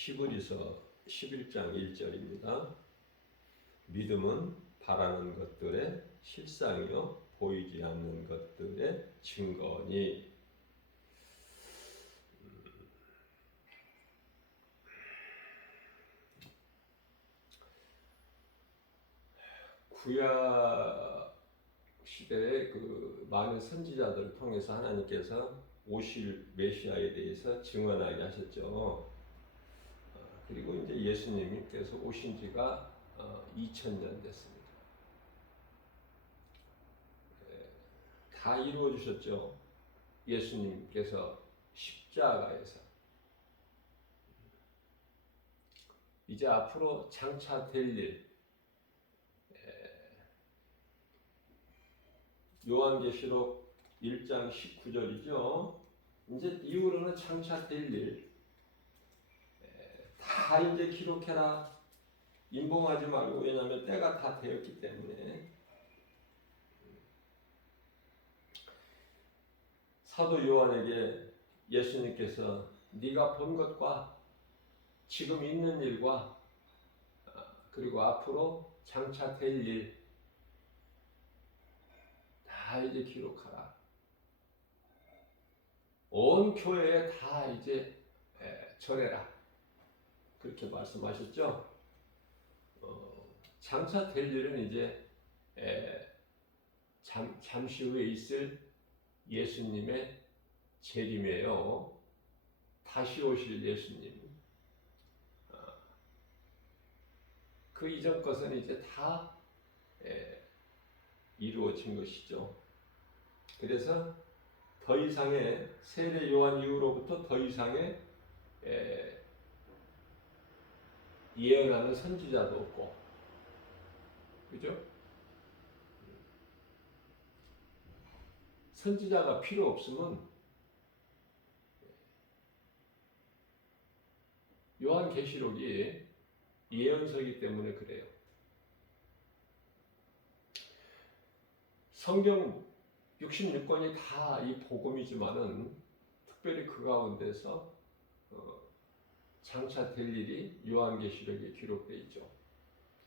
히브리서 11장 1절입니다. 믿음은 바라는 것들의 실상이요 보이지 않는 것들의 증거니. 구약 시대의 그 많은 선지자들을 통해서 하나님께서 오실 메시아에 대해서 증언하게 하셨죠. 그리고 이제 예수님께서 오신 지가 2000년 됐습니다. 다 이루어 주셨죠. 예수님께서 십자가에서. 이제 앞으로 장차 될 일, 요한계시록 1장 19절이죠. 이제 이후로는 장차 될 일, 다 이제 기록해라. 임봉하지 말고, 왜냐하면 때가 다 되었기 때문에. 사도 요한에게 예수님께서 네가 본 것과 지금 있는 일과 그리고 앞으로 장차 될 일 다 이제 기록하라. 온 교회에 다 이제 전해라. 그렇게 말씀하셨죠. 장차 될 일은 이제 잠시 후에 있을 예수님의 재림이에요. 다시 오실 예수님. 그 이전 것은 이제 다 이루어진 것이죠. 그래서 더 이상의 세례 요한 이후로부터 더 이상의 예언하는 선지자도 없고, 그죠? 선지자가 필요 없으면 요한계시록이 예언서이기 때문에 그래요. 성경 66권이 다 이 복음이지만은 특별히 그 가운데서 장차 될 일이 요한계시록에 기록되어 있죠.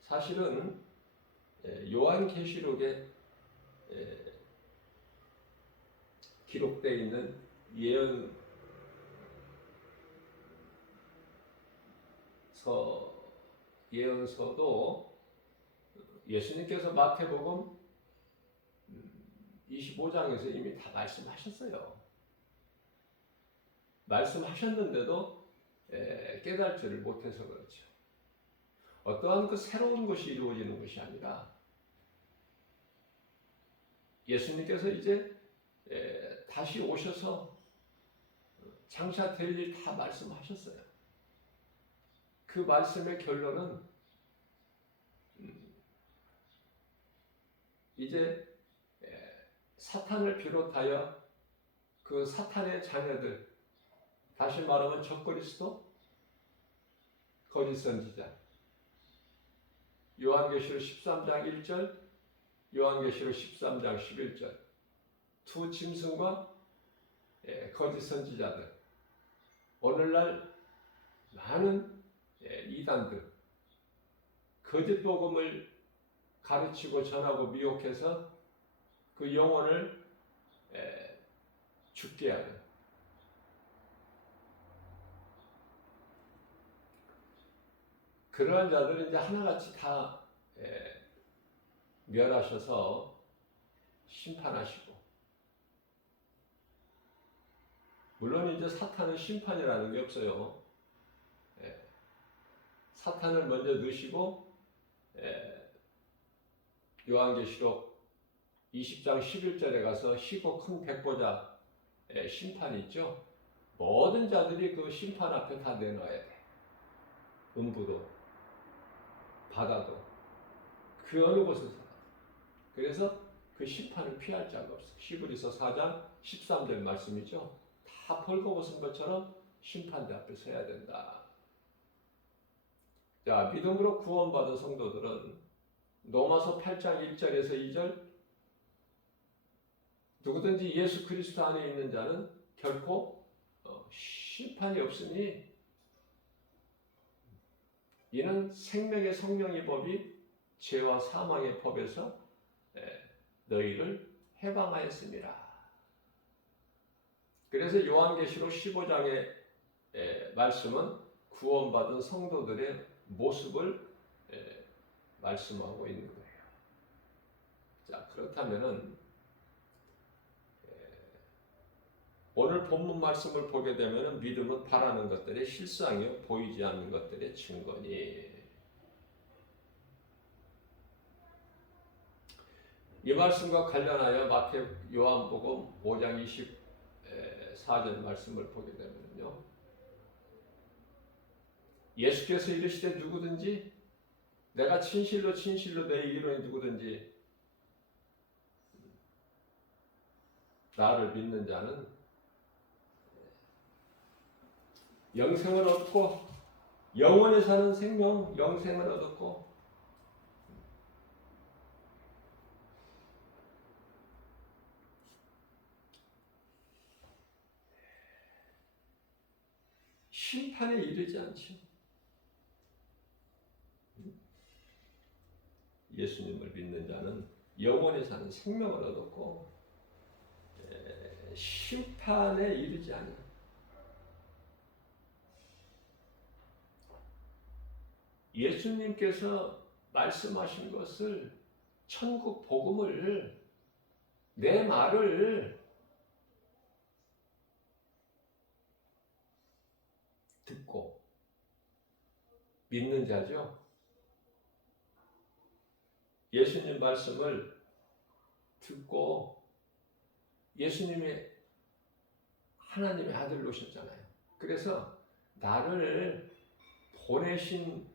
사실은 요한계시록에 기록되어 있는 예언서도 예수님께서 마태복음 25장에서 이미 다 말씀하셨어요. 말씀하셨는데도 깨달지를 못해서 그렇죠. 어떠한 그 새로운 것이 이루어지는 것이 아니라 예수님께서 이제 다시 오셔서 장차 될 일 다 말씀하셨어요. 그 말씀의 결론은 이제 사탄을 비롯하여 그 사탄의 자녀들, 다시 말하면 적그리스도, 거짓 선지자, 요한계시록 13장 1절, 요한계시록 13장 11절, 두 짐승과 거짓 선지자들, 오늘날 많은 이단들, 거짓 복음을 가르치고 전하고 미혹해서 그 영혼을 죽게 하는, 그러한 자들은 이제 하나같이 다 멸하셔서 심판하시고, 물론 이제 사탄은 심판이라는 게 없어요. 사탄을 먼저 넣으시고 요한계시록 20장 11절에 가서 희고 큰 백보자 심판이 있죠. 모든 자들이 그 심판 앞에 다 내놔야 돼. 음부도 바다도 그 어느 곳에서. 그래서 그 심판을 피할 자가 없어. 히브리서 4장 13절 말씀이죠. 다 벌거벗은 것처럼 심판대 앞에 서야 된다. 자, 믿음으로 구원받은 성도들은 로마서 8장 1절에서 2절, 누구든지 예수 그리스도 안에 있는 자는 결코 심판이 없으니 이는 생명의 성령의 법이 죄와 사망의 법에서 너희를 해방하였습니다. 그래서 요한계시록 15장의 말씀은 구원받은 성도들의 모습을 말씀하고 있는 거예요. 자, 그렇다면은 오늘 본문 말씀을 보게 되면 믿음은 바라는 것들의 실상이요 보이지 않는 것들의 증거니. 이 말씀과 관련하여 요한복음 5장 24절 말씀을 보게 되면요, 예수께서 이르시되 누구든지 내가 진실로 너희 이르노니 누구든지 나를 믿는 자는 영생을 얻고 영원히 사는 생명, 영생을 얻었고 심판에 이르지 않죠. 예수님을 믿는 자는 영원히 사는 생명을 얻었고 심판에 이르지 않아요. 예수님께서 말씀하신 것을, 천국 복음을, 내 말을 듣고 믿는 자죠. 예수님 말씀을 듣고 예수님이 하나님의 아들로 오셨잖아요. 그래서 나를 보내신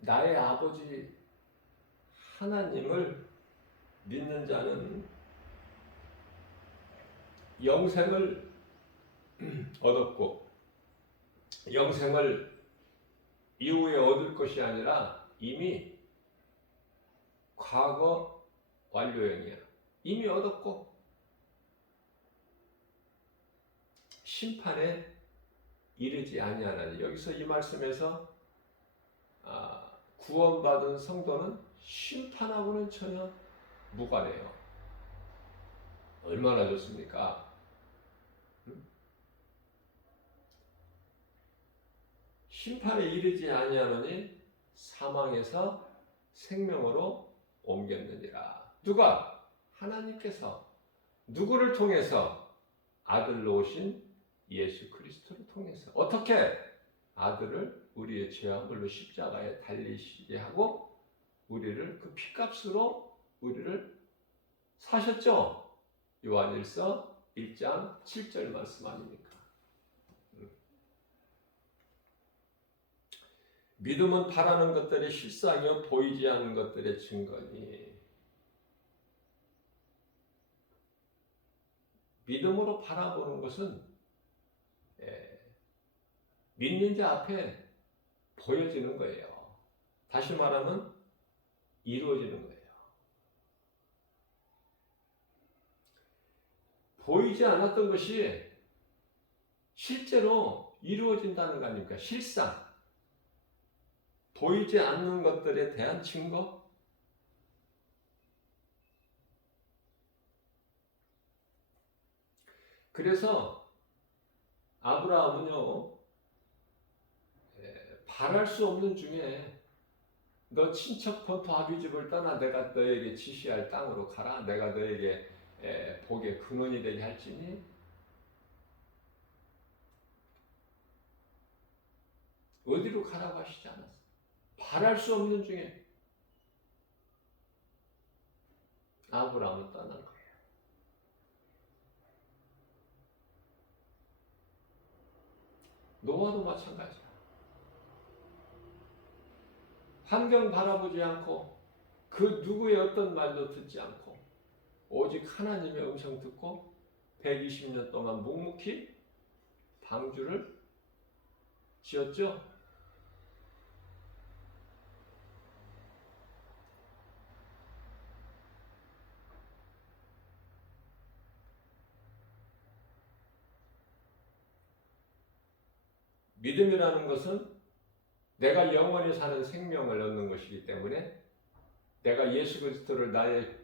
나의 아버지 하나님을 믿는 자는 영생을 얻었고 영생을 이후에 얻을 것이 아니라 이미 과거 완료형이야. 이미 얻었고 심판에 이르지 아니하나니. 여기서 이 말씀에서 구원받은 성도는 심판하고는 전혀 무관해요. 얼마나 좋습니까? 심판에 이르지 아니하노니 사망에서 생명으로 옮겼느니라. 누가? 하나님께서. 누구를 통해서? 아들로 오신 예수 그리스도를 통해서. 어떻게? 아들을 우리의 죄와 물로 십자가에 달리시게 하고 우리를 그 피값으로 우리를 사셨죠. 요한일서 1장 7절 말씀 아닙니까? 믿음은 바라는 것들의 실상이요 보이지 않는 것들의 증거니. 믿음으로 바라보는 것은 믿는 자 앞에 보여지는 거예요. 다시 말하면 이루어지는 거예요. 보이지 않았던 것이 실제로 이루어진다는 거 아닙니까? 실상. 보이지 않는 것들에 대한 증거. 그래서 아브라함은요, 바랄 수 없는 중에 너 친척 본토 아비집을 떠나 내가 너에게 지시할 땅으로 가라. 내가 너에게 복의 근원이 되게 할지니. 어디로 가라고 하시지 않았어요. 바랄 수 없는 중에 아브라함은 떠난 거예요. 노아도 마찬가지야. 환경 바라보지 않고 그 누구의 어떤 말도 듣지 않고 오직 하나님의 음성 듣고 120년 동안 묵묵히 방주를 지었죠. 믿음이라는 것은 내가 영원히 사는 생명을 얻는 것이기 때문에 내가 예수 그리스도를 나의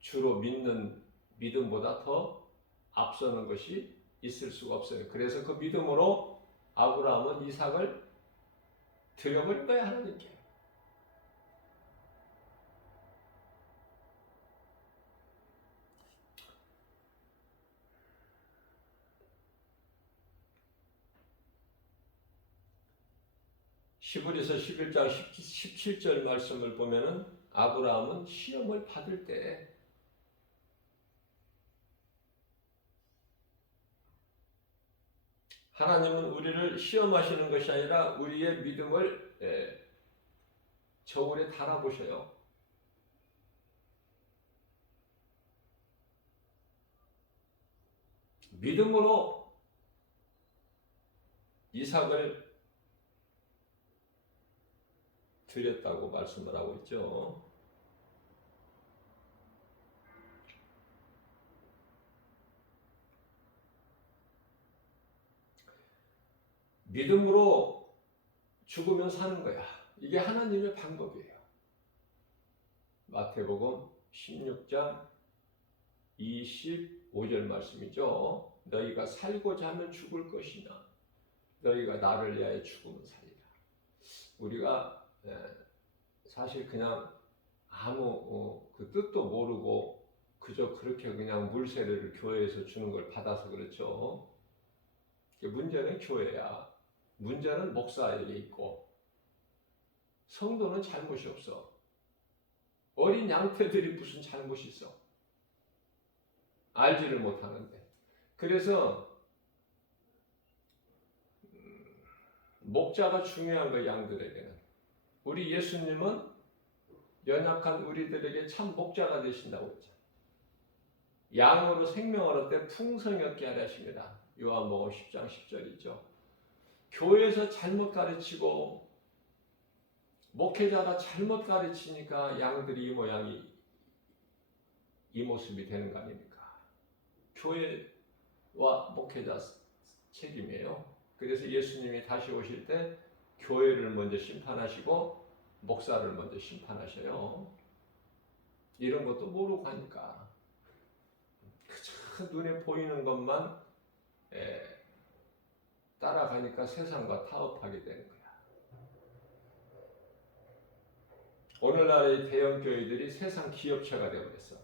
주로 믿는 믿음보다 더 앞서는 것이 있을 수가 없어요. 그래서 그 믿음으로 아브라함은 이삭을 드려버린 거야, 하나님께. 히브리서 11장 17절 말씀을 보면은 아브라함은 시험을 받을 때 하나님은 우리를 시험하시는 것이 아니라 우리의 믿음을 저울에 달아보셔요. 믿음으로 이삭을 드렸다고 말씀을 하고 있죠. 믿음으로 죽으면 사는 거야. 이게 하나님의 방법이에요. 마태복음 16장 25절 말씀이죠. 너희가 살고자 하면 죽을 것이냐, 너희가 나를 위하여 죽으면 살리라. 우리가 사실 그냥 아무 그 뜻도 모르고 그저 그렇게 그냥 물세례를 교회에서 주는 걸 받아서 그렇죠. 문제는 교회야. 문제는 목사에게 있고 성도는 잘못이 없어. 어린 양떼들이 무슨 잘못이 있어? 알지를 못하는데. 그래서 목자가 중요한 거, 양들에게는. 우리 예수님은 연약한 우리들에게 참 목자가 되신다고 했잖아요. 양으로 생명을 얻되 풍성히 얻게 하려 하십니다. 요한복음 10장 10절이죠. 교회에서 잘못 가르치고 목회자가 잘못 가르치니까 양들이 이 모양이 이 모습이 되는 거 아닙니까? 교회와 목회자 책임이에요. 그래서 예수님이 다시 오실 때 교회를 먼저 심판하시고 목사를 먼저 심판하셔요. 이런 것도 모르고 하니까 그저 눈에 보이는 것만 따라가니까 세상과 타협하게 되는 거야. 오늘날의 대형 교회들이 세상 기업체가 되어버렸어.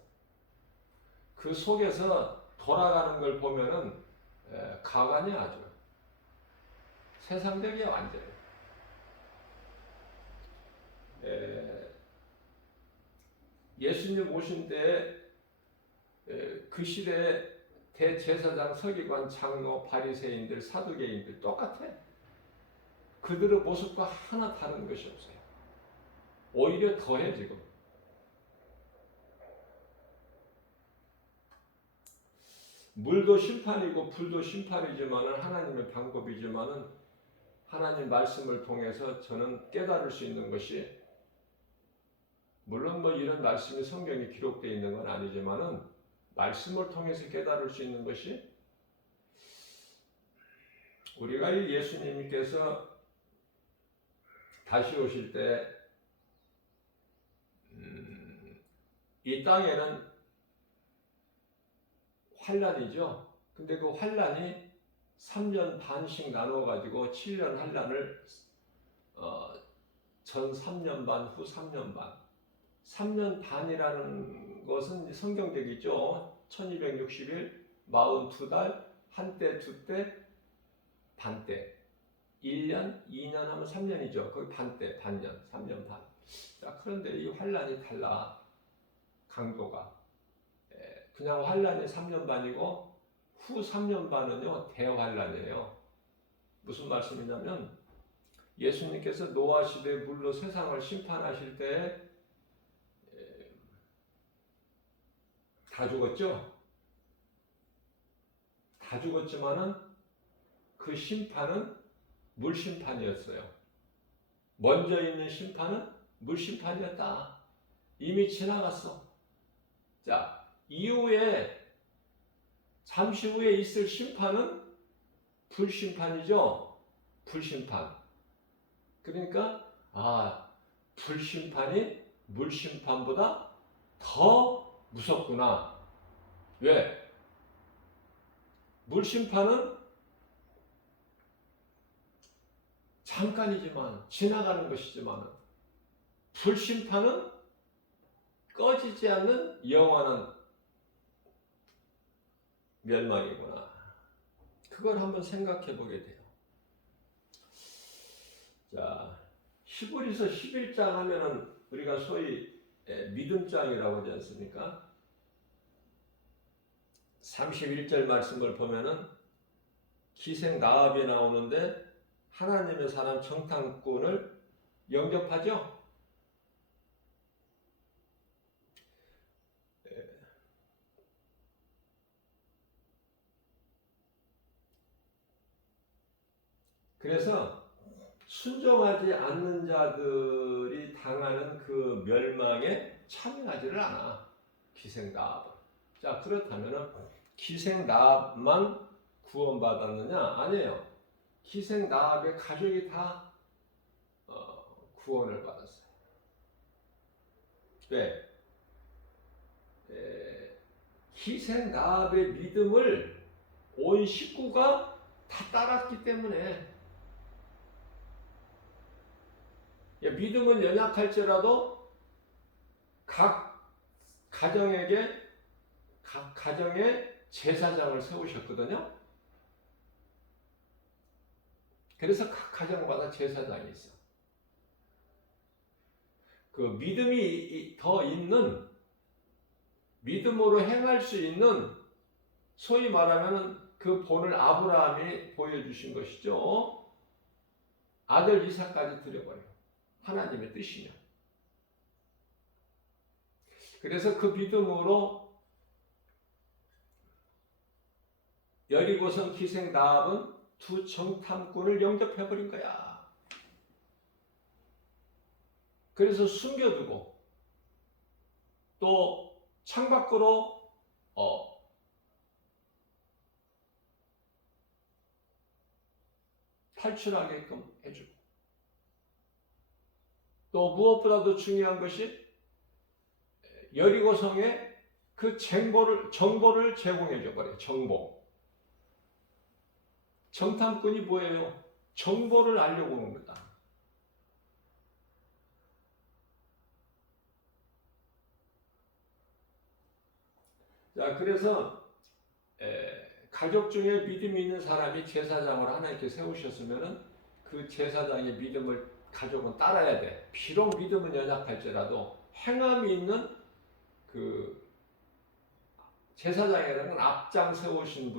그 속에서 돌아가는 걸 보면은 가관이 아주 세상적이야, 완전히. 예수님 오신 때 그 시대에 대제사장, 서기관, 장로, 바리새인들, 사두개인들 똑같아. 그들의 모습과 하나 다른 것이 없어요. 오히려 더해 지금. 물도 심판이고 불도 심판이지만은 하나님의 방법이지만은 하나님 말씀을 통해서 저는 깨달을 수 있는 것이, 물론 뭐 이런 말씀이 성경에 기록되어 있는 건 아니지만은 말씀을 통해서 깨달을 수 있는 것이, 우리가 이 예수님께서 다시 오실 때 이 땅에는 환란이죠. 근데 그 환란이 3년 반씩 나눠가지고 7년 환란을 전 3년 반, 후 3년 반. 3년 반이라는 것은 성경적이죠. 1260일, 42달, 한때, 두때, 반때. 1년, 2년 하면 3년이죠. 거기 반때, 반년, 3년 반. 자, 그런데 이 환란이 달라. 강도가. 그냥 환란이 3년 반이고 후 3년 반은요, 대환란이에요. 무슨 말씀이냐면 예수님께서 노아 시대 물로 세상을 심판하실 때 다 죽었죠? 다 죽었지만은 그 심판은 물 심판이었어요. 먼저 있는 심판은 물 심판이었다. 이미 지나갔어. 자, 이후에 잠시 후에 있을 심판은 불심판이죠. 불심판. 그러니까 불심판이 물심판보다 더 무섭구나. 왜? 물심판은 잠깐이지만 지나가는 것이지만 불심판은 꺼지지 않는 영원한 멸망이구나. 그걸 한번 생각해 보게 돼요. 자, 히브리서 11장 하면은 우리가 소위 믿음장이라고 하지 않습니까? 31절 말씀을 보면은 기생 나합이 나오는데 하나님의 사람 정탐꾼을 영접하죠. 그래서 순종하지 않는 자들이 당하는 그 멸망에 참여하지를 않아. 기생나합은. 자, 그렇다면 기생나합만 구원받았느냐? 아니에요. 기생나합의 가족이 다 구원을 받았어요. 왜? 기생나합의 믿음을 온 식구가 다 따랐기 때문에. 믿음은 연약할지라도 각 가정에 제사장을 세우셨거든요. 그래서 각 가정마다 제사장이 있어. 그 믿음이 더 있는, 믿음으로 행할 수 있는, 소위 말하면 그 본을 아브라함이 보여주신 것이죠. 아들 이삭까지 드려버려요. 하나님의 뜻이냐. 그래서 그 믿음으로 여리고성 기생 나합은 두 정탐꾼을 영접해버린 거야. 그래서 숨겨두고 또 창밖으로 탈출하게끔 해주고, 또 무엇보다도 중요한 것이 여리고성에 그 정보를 제공해줘 버려요. 정탐꾼이 뭐예요? 정보를 알려고 오는 거다. 자, 그래서 가족 중에 믿음이 있는 사람이 제사장을 하나님께 세우셨으면은 그 제사장의 믿음을 가족은 따라야 돼. 비록 믿음은 연약할지라도 행함이 있는 그 제사장이라는 건 앞장 세우신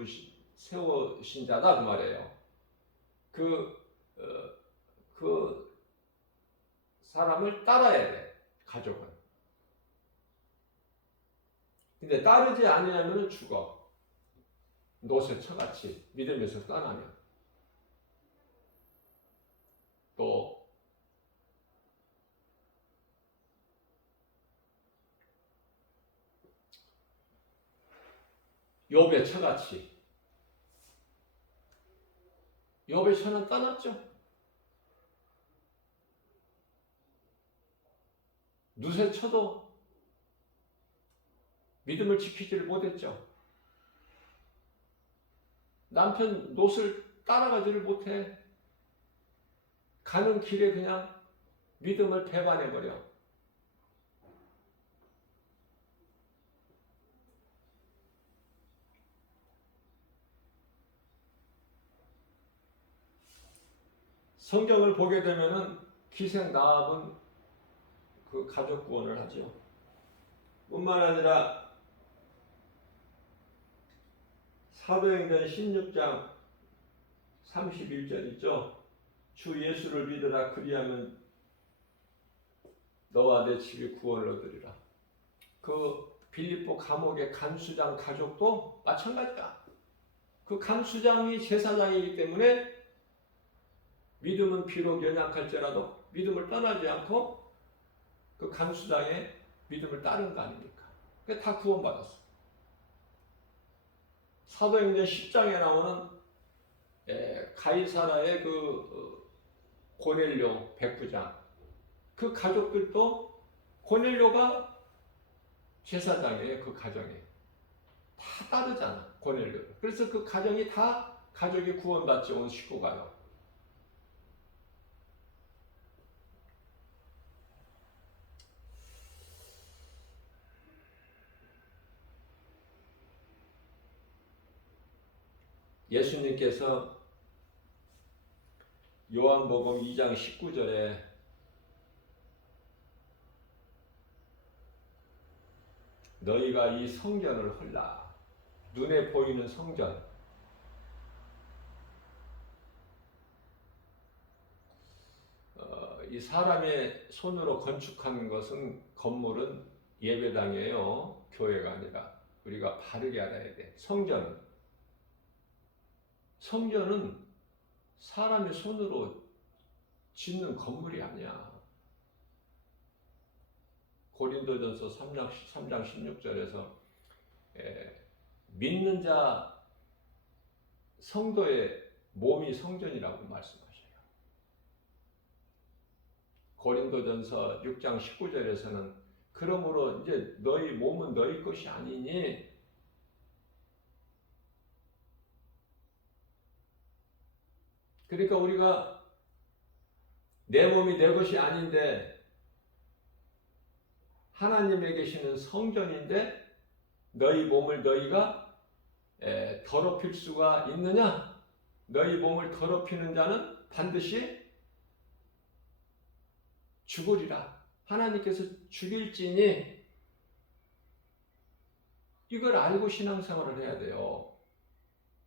자다 그 말이에요. 그 사람을 따라야 돼, 가족은. 근데 따르지 아니하면 죽어. 노새처같이 믿음에서 떠나면. 또 욥의 처같이. 욥의 처는 떠났죠. 누새처도 믿음을 지키지를 못했죠. 남편 롯을 따라가지를 못해. 가는 길에 그냥 믿음을 배반해버려. 성경을 보게 되면은 기생 나합은 그 가족 구원을 하죠. 뿐만 아니라 사도행전 16장 31절 있죠. 주 예수를 믿으라, 그리하면 너와 내 집이 구원을 얻으리라. 그 빌립보 감옥의 간수장 가족도 마찬가지야. 그 간수장이 제사장이기 때문에 믿음은 비록 연약할지라도 믿음을 떠나지 않고 그 간수장의 믿음을 따른 거 아닙니까? 그게 다 구원받았어. 사도행전 10장에 나오는 가이사라의 그 고넬료 백부장, 그 가족들도 고넬료가 제사장이에요. 그 가정이 다 따르잖아, 고넬료를. 그래서 그 가정이 다 가족이 구원받지 온 식구가요. 예수님께서 요한복음 2장 19절에 너희가 이 성전을 헐라, 눈에 보이는 성전, 이 사람의 손으로 건축한 것은, 건물은 예배당이에요. 교회가 아니라. 우리가 바르게 알아야 돼. 성전은 사람의 손으로 짓는 건물이 아니야. 고린도전서 3장 16절에서 믿는 자 성도의 몸이 성전이라고 말씀하셔요. 고린도전서 6장 19절에서는 그러므로 이제 너희 몸은 너희 것이 아니니 그러니까 우리가 내 몸이 내 것이 아닌데 하나님에 계시는 성전인데 너희 몸을 너희가 더럽힐 수가 있느냐? 너희 몸을 더럽히는 자는 반드시 죽으리라. 하나님께서 죽일지니 이걸 알고 신앙생활을 해야 돼요.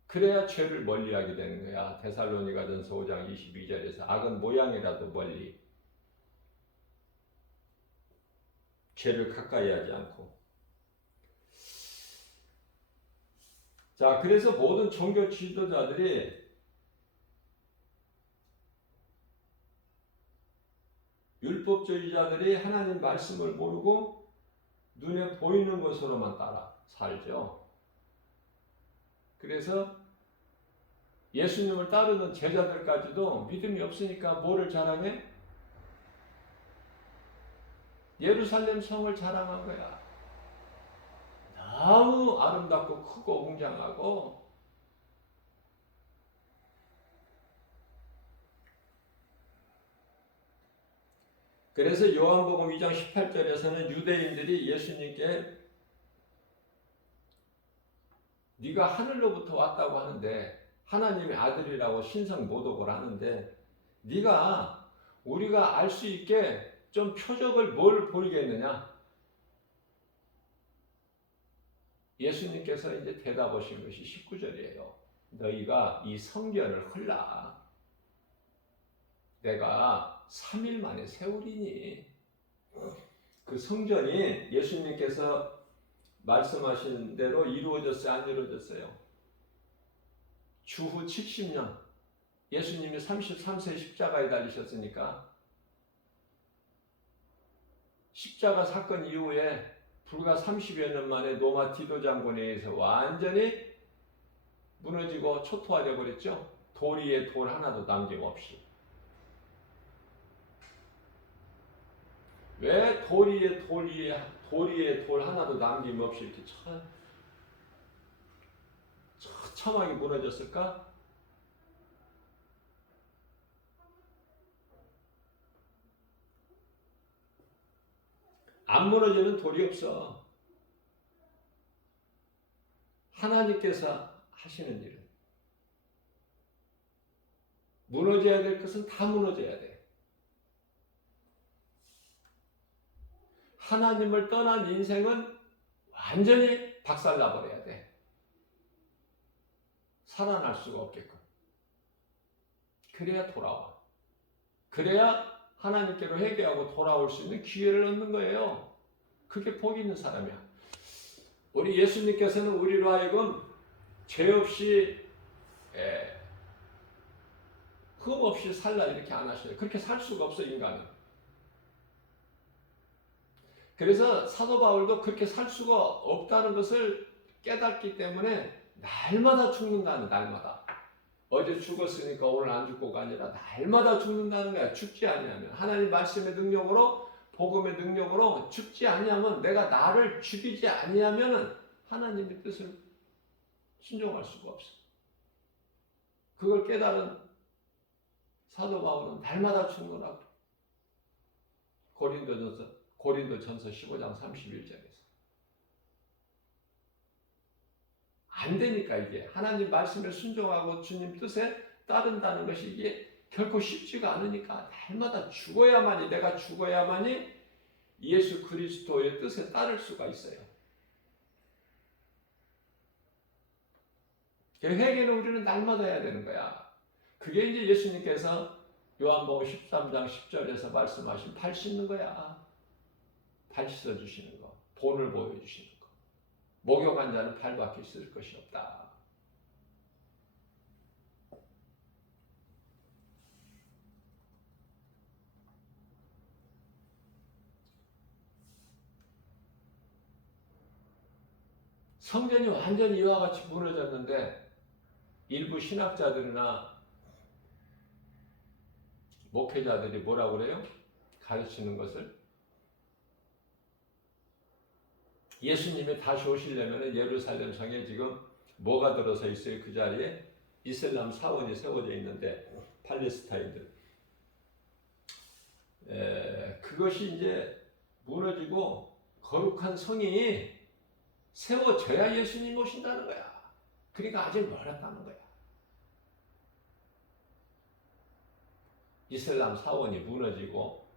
그래야 죄를 멀리하게 되는 거야. 데살로니가전서 5장 22절에서 악은 모양이라도 멀리, 죄를 가까이 하지 않고. 자, 그래서 모든 종교 지도자들이 율법주의자들이 하나님 말씀을 모르고 눈에 보이는 것으로만 따라 살죠. 그래서 예수님을 따르는 제자들까지도 믿음이 없으니까 뭐를 자랑해? 예루살렘 성을 자랑한 거야. 너무 아름답고 크고 웅장하고. 그래서 요한복음 2장 18절에서는 유대인들이 예수님께 네가 하늘로부터 왔다고 하는데, 하나님의 아들이라고 신성 모독을 하는데, 네가 우리가 알 수 있게 좀 표적을 뭘 보이겠느냐? 예수님께서 이제 대답하신 것이 19절이에요. 너희가 이 성전을 헐라. 내가 3일 만에 세우리니. 그 성전이 예수님께서 말씀하신 대로 이루어졌어요? 안 이루어졌어요? 주후 70년, 예수님이 33세 십자가에 달리셨으니까 십자가 사건 이후에 불과 30여 년 만에 로마 디도 장군에 의해서 완전히 무너지고 초토화되어 버렸죠. 돌 위에 돌 하나도 남김없이. 왜 돌 위에 돌 하나도 남김없이 이렇게 처참하게 무너졌을까? 안 무너지는 돌이 없어. 하나님께서 하시는 일은 무너져야 될 것은 다 무너져야 돼. 하나님을 떠난 인생은 완전히 박살나버려야 돼. 살아날 수가 없게끔. 그래야 돌아와. 그래야 하나님께로 회개하고 돌아올 수 있는 기회를 얻는 거예요. 그게 복 있는 사람이야. 우리 예수님께서는 우리로 하여금 죄 없이 흠 없이 살라 이렇게 안 하셔요. 그렇게 살 수가 없어, 인간은. 그래서 사도 바울도 그렇게 살 수가 없다는 것을 깨닫기 때문에 날마다 죽는다는, 날마다. 어제 죽었으니까 오늘 안 죽고가 아니라 날마다 죽는다는 거야. 죽지 아니하면 하나님 말씀의 능력으로 복음의 능력으로 죽지 아니하면 내가 나를 죽이지 아니하면은 하나님의 뜻을 순종할 수가 없어. 그걸 깨달은 사도 바울은 날마다 죽노라고. 고린도전서 15장 31절에서 안 되니까 이게 하나님 말씀에 순종하고 주님 뜻에 따른다는 것이 이게 결코 쉽지가 않으니까 날마다 죽어야만이 내가 죽어야만이 예수 그리스도의 뜻에 따를 수가 있어요. 회개는 우리는 날마다 해야 되는 거야. 그게 이제 예수님께서 요한복음 13장 10절에서 말씀하신 발 씻는 거야. 발 씻어주시는 거. 본을 보여주시는 거. 목욕한 자는 발밖에 쓸 것이 없다. 성전이 완전히 이와 같이 무너졌는데 일부 신학자들이나 목회자들이 뭐라고 그래요? 가르치는 것을 예수님이 다시 오시려면 예루살렘 성에 지금 뭐가 들어서 있어요? 그 자리에 이슬람 사원이 세워져 있는데 팔레스타인들 그것이 이제 무너지고 거룩한 성이 세워져야 예수님 오신다는 거야. 그러니까 아직 멀었다는 거야. 이슬람 사원이 무너지고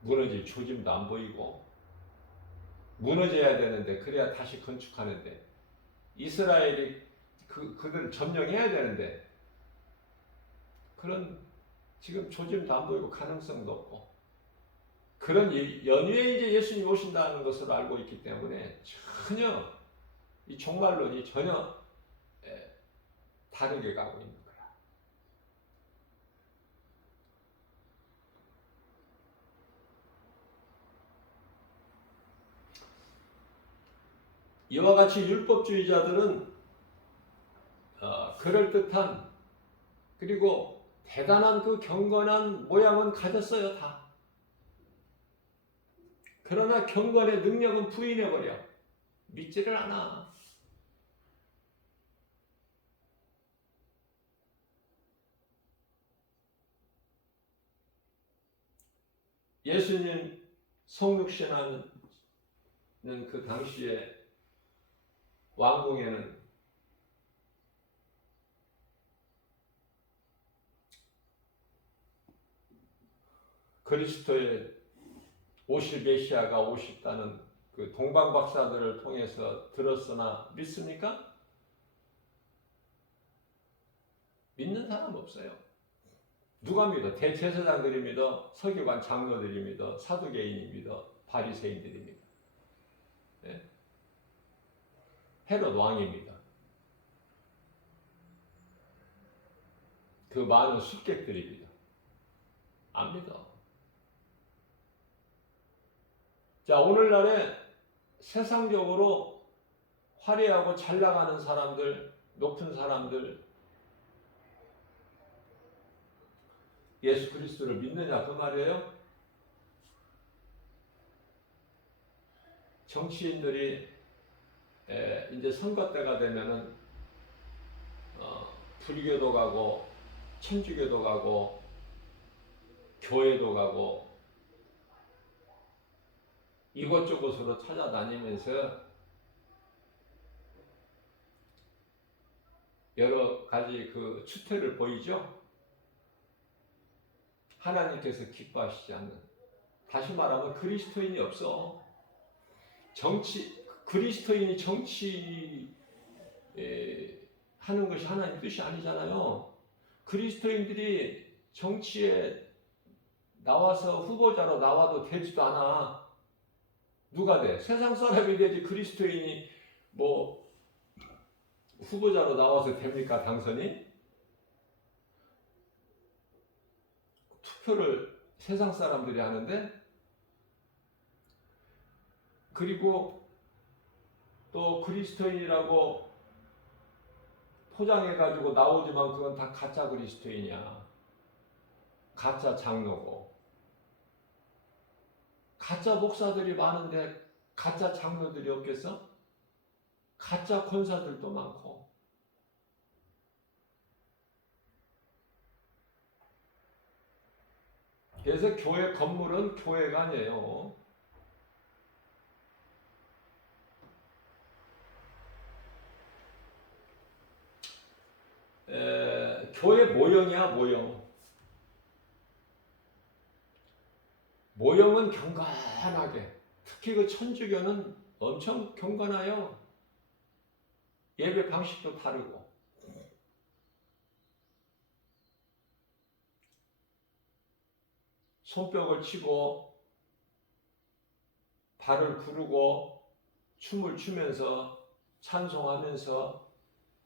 무너질 조짐도 안 보이고 무너져야 되는데 그래야 다시 건축하는데 이스라엘이 그들 점령해야 되는데 그런 지금 조짐도 안 보이고 가능성도 없고 그런 연후에 이제 예수님이 오신다는 것을 알고 있기 때문에 전혀 이 종말론이 전혀 다르게 가고 있는 거야. 이와 같이 율법주의자들은 그럴듯한 그리고 대단한 그 경건한 모양은 가졌어요. 다. 그러나 경건의 능력은 부인해버려. 믿지를 않아. 예수님 성육신하는 그 당시에 왕궁에는 그리스도의 오실 메시아가 오셨다는 그 동방박사들을 통해서 들었으나 믿습니까? 믿는 사람 없어요. 누가 믿어? 대제사장들이 믿어, 서기관 장로들이 믿어, 사두개인이 믿어, 바리새인들이 믿어. 네? 헤롯 왕입니다. 그 많은 숙객들이 믿어. 안 믿어. 자, 오늘날에 세상적으로 화려하고 잘 나가는 사람들, 높은 사람들, 예수 그리스도를 믿느냐 그 말이에요. 정치인들이 이제 선거 때가 되면은 불교도 가고 천주교도 가고 교회도 가고 이곳저곳으로 찾아다니면서 여러 가지 그 추태를 보이죠. 하나님께서 기뻐하시지 않는. 다시 말하면 그리스도인이 없어. 그리스도인이 정치 하는 것이 하나님 뜻이 아니잖아요. 그리스도인들이 정치에 나와서 후보자로 나와도 되지도 않아. 누가 돼? 세상 사람이 되지 그리스도인이 뭐 후보자로 나와서 됩니까? 당선이? 투표를 세상 사람들이 하는데 그리고 또 그리스도인이라고 포장해가지고 나오지만 그건 다 가짜 그리스도인이야. 가짜 장로고. 가짜 목사들이 많은데 가짜 장로들이 없겠어? 가짜 권사들도 많고. 그래서 교회 건물은 교회가 아니에요. 교회 모형이야, 모형. 모형은 경건하게. 특히 그 천주교는 엄청 경건해요. 예배 방식도 다르고. 손뼉을 치고 발을 구르고 춤을 추면서 찬송하면서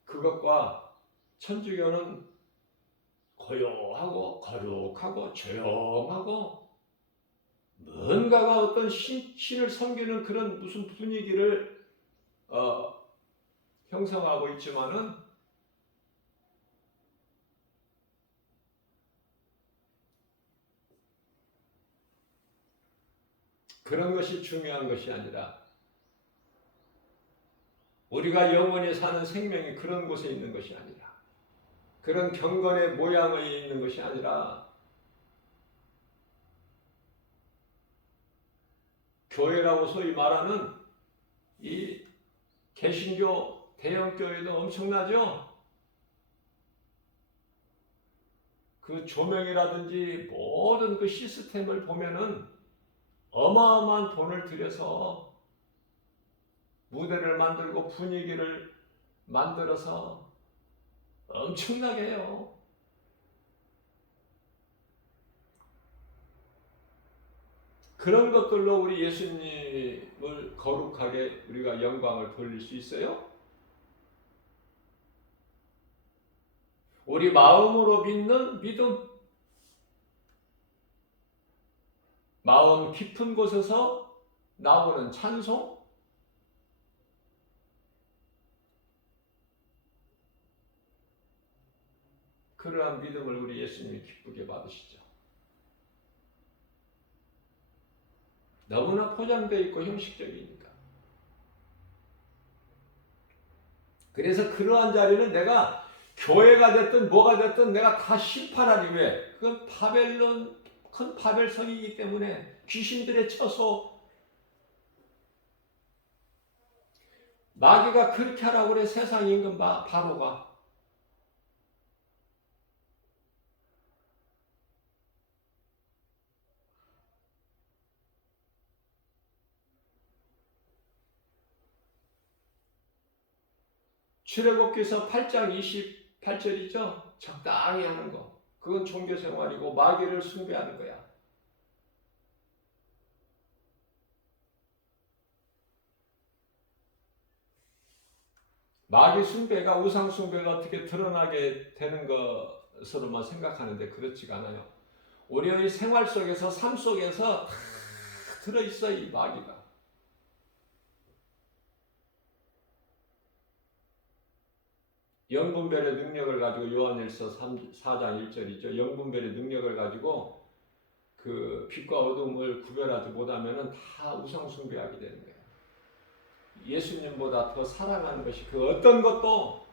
그것과 천주교는 고요하고 거룩하고 조용하고 뭔가가 어떤 신을 섬기는 그런 무슨 분위기를 형성하고 있지만은 그런 것이 중요한 것이 아니라 우리가 영원히 사는 생명이 그런 곳에 있는 것이 아니라 그런 경건의 모양에 있는 것이 아니라 교회라고 소위 말하는 이 개신교 대형교회도 엄청나죠? 그 조명이라든지 모든 그 시스템을 보면은 어마어마한 돈을 들여서 무대를 만들고 분위기를 만들어서 엄청나게 해요. 그런 것들로 우리 예수님을 거룩하게 우리가 영광을 돌릴 수 있어요? 우리 마음으로 믿는 믿음, 마음 깊은 곳에서 나오는 찬송, 그러한 믿음을 우리 예수님이 기쁘게 받으시죠. 너무나 포장되어 있고 형식적이니까. 그래서 그러한 자리는 내가 교회가 됐든 뭐가 됐든 내가 다 심판하기 위해, 그건 바벨론, 큰 바벨성이기 때문에 귀신들의 처소, 마귀가 그렇게 하라고 그래. 세상 임금 바로가. 출애굽기서 8장 28절이죠. 적당히 하는 거. 그건 종교 생활이고 마귀를 숭배하는 거야. 마귀 숭배가 우상 숭배가 어떻게 드러나게 되는 것으로만 생각하는데 그렇지가 않아요. 우리의 생활 속에서 삶 속에서 다 들어있어 이 마귀가. 영분별의 능력을 가지고 요한일서 4장 1절이죠. 영분별의 능력을 가지고 그 빛과 어둠을 구별하지 못하면 다 우상 숭배하게 되는 거예요. 예수님보다 더 사랑하는 것이 그 어떤 것도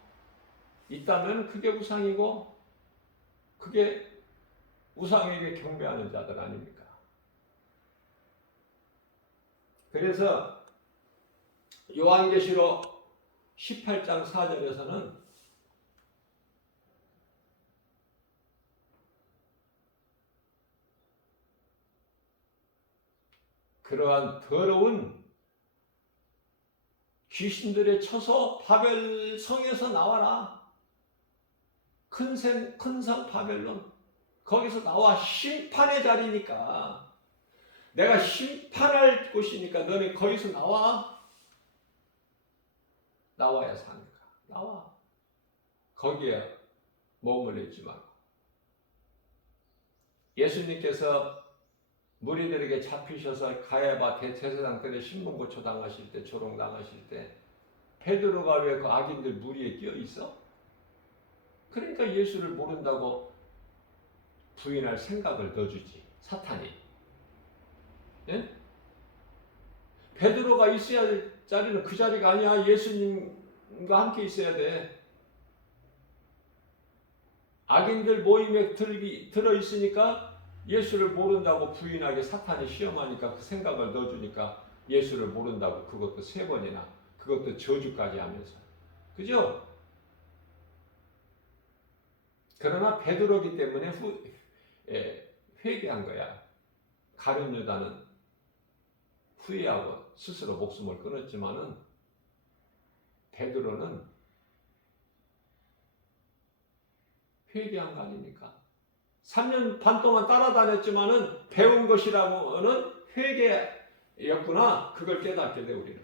있다면 그게 우상이고 그게 우상에게 경배하는 자들 아닙니까? 그래서 요한계시록 18장 4절에서는 그러한 더러운 귀신들의 처소 바벨 성에서 나와라. 큰 성 바벨론. 거기서 나와. 심판의 자리니까. 내가 심판할 곳이니까 너네 거기서 나와. 나와야 사니까. 나와. 거기에 머물러 있지 말고. 예수님께서 무리들에게 잡히셔서 가야바 대제사장 때에 신문고초 당하실 때, 조롱 당하실 때 베드로가 왜 그 악인들 무리에 끼어 있어? 그러니까 예수를 모른다고 부인할 생각을 넣어주지, 사탄이. 예? 베드로가 있어야 될 자리는 그 자리가 아니야. 예수님과 함께 있어야 돼. 악인들 모임에 들어있으니까 예수를 모른다고 부인하게 사탄이 시험하니까 그 생각을 넣어주니까 예수를 모른다고, 그것도 3번이나, 그것도 저주까지 하면서. 그죠? 그러나 베드로기 때문에 회개한 거야. 가룟 유다는 후회하고 스스로 목숨을 끊었지만은 베드로는 회개한 거 아닙니까? 3년 반 동안 따라다녔지만은 배운 것이라고는 회개였구나. 그걸 깨닫게 돼, 우리는.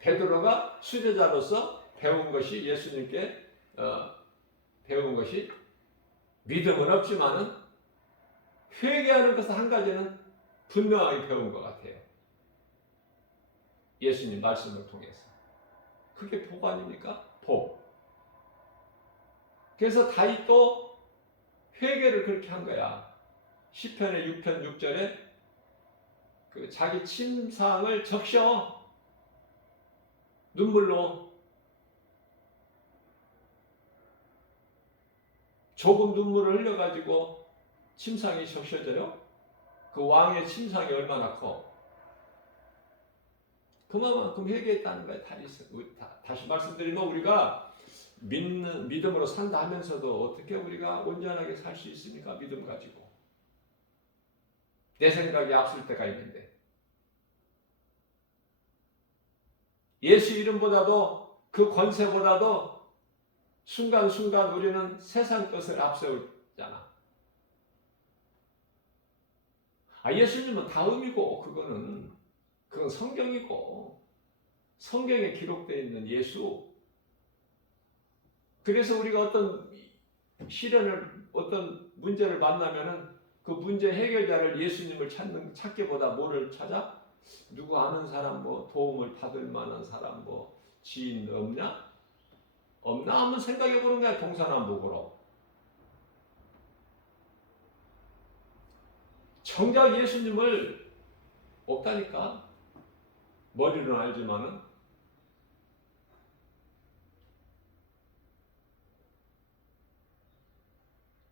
베드로가 수제자로서 배운 것이, 예수님께 배운 것이 믿음은 없지만은 회개하는 것을 한 가지는 분명하게 배운 것 같아요. 예수님 말씀을 통해서. 그게 복 아닙니까? 복. 그래서 다윗도 회개를 그렇게 한 거야. 시편의 6편 6절에 그 자기 침상을 적셔. 눈물로. 조금 눈물을 흘려가지고 침상이 적셔져요? 그 왕의 침상이 얼마나 커? 그만큼 회개했다는 거야. 다시 말씀드리면 우리가 믿음으로 산다 하면서도 어떻게 우리가 온전하게 살 수 있습니까? 믿음 가지고. 내 생각이 앞설 때가 있는데. 예수 이름보다도, 그 권세보다도 순간순간 우리는 세상 것을 앞세우잖아. 예수님은 다음이고, 그건 성경이고, 성경에 기록되어 있는 예수. 그래서 우리가 어떤 시련을, 어떤 문제를 만나면은 그 문제 해결자를 예수님을 찾기보다 뭐를 찾아? 누구 아는 사람, 도움을 받을 만한 사람, 지인 없냐? 없나? 한번 생각해 보는 거야, 동서남북으로. 정작 예수님을 없다니까. 머리로는 알지만은.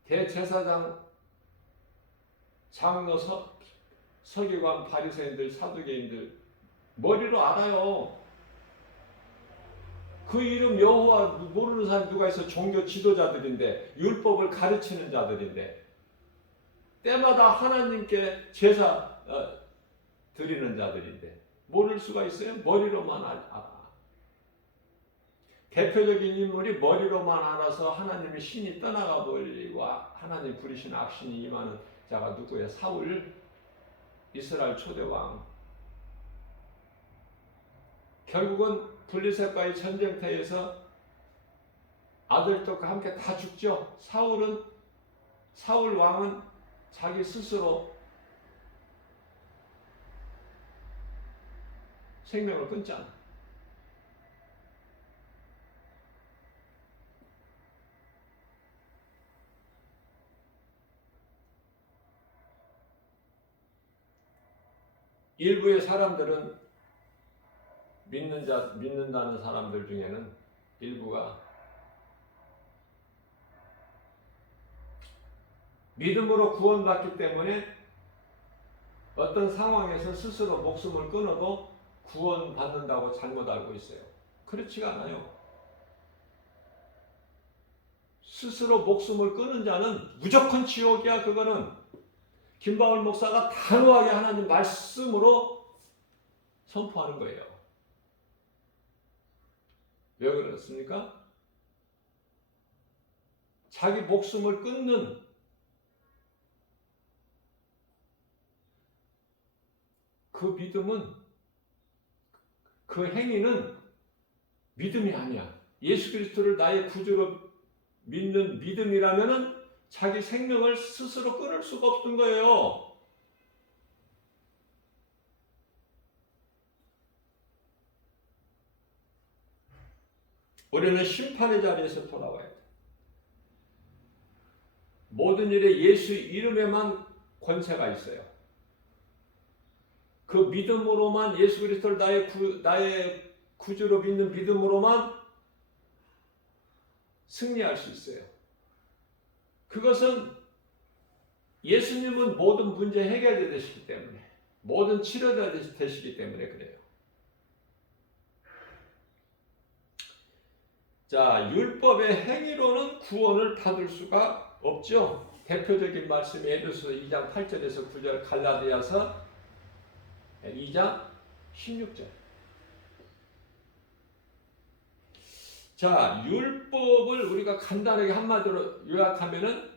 대제사장, 장로, 서기관, 바리새인들, 사두개인들 머리로 알아요. 그 이름 여호와 모르는 사람 누가 있어? 종교 지도자들인데, 율법을 가르치는 자들인데, 때마다 하나님께 제사 드리는 자들인데 모를 수가 있어요? 머리로만 알아. 대표적인 인물이 머리로만 알아서 하나님의 신이 떠나가 버리고 하나님 부리신 악신이 임하는 자가 누구예요? 사울, 이스라엘 초대왕. 결국은 블레셋과의 전쟁터에서 아들들과 함께 다 죽죠. 사울 왕은 자기 스스로 생명을 끊잖아. 일부의 사람들은 믿는다는 사람들 중에는 일부가 믿음으로 구원받기 때문에 어떤 상황에서 스스로 목숨을 끊어도 구원받는다고 잘못 알고 있어요. 그렇지가 않아요. 스스로 목숨을 끊은 자는 무조건 지옥이야. 그거는 김바울 목사가 단호하게 하나님 말씀으로 선포하는 거예요. 왜 그렇습니까? 자기 목숨을 끊는 그 믿음은, 그 행위는 믿음이 아니야. 예수 그리스도를 나의 구주로 믿는 믿음이라면은 자기 생명을 스스로 끊을 수가 없는 거예요. 우리는 심판의 자리에서 돌아와야 돼. 모든 일에 예수 이름에만 권세가 있어요. 그 믿음으로만 예수 그리스도를 나의 구주로 믿는 믿음으로만 승리할 수 있어요. 그것은 예수님은 모든 문제 해결되시기 때문에, 모든 치료가 되시기 때문에 그래요. 자, 율법의 행위로는 구원을 받을 수가 없죠. 대표적인 말씀이 에베소서 2장 8절에서 9절, 갈라디아서 2장 16절. 자, 율법을 우리가 간단하게 한마디로 요약하면은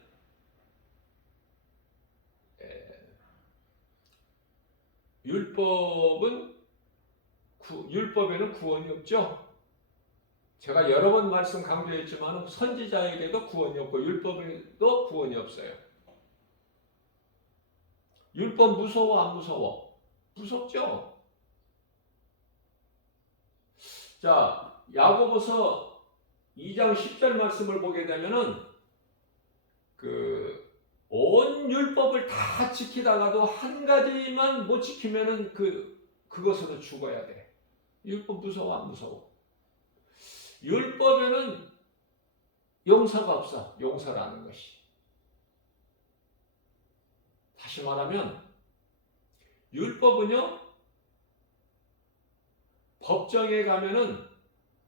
율법에는 구원이 없죠. 제가 여러 번 말씀 강조했지만 선지자에게도 구원이 없고 율법에도 구원이 없어요. 율법 무서워 안 무서워? 무섭죠. 자, 야고보서 2장 10절 말씀을 보게 되면은 온 율법을 다 지키다가도 한 가지만 못 지키면은 그것으로 죽어야 돼. 율법 무서워 안 무서워? 율법에는 용서가 없어. 용서라는 것이. 다시 말하면 율법은요, 법정에 가면은,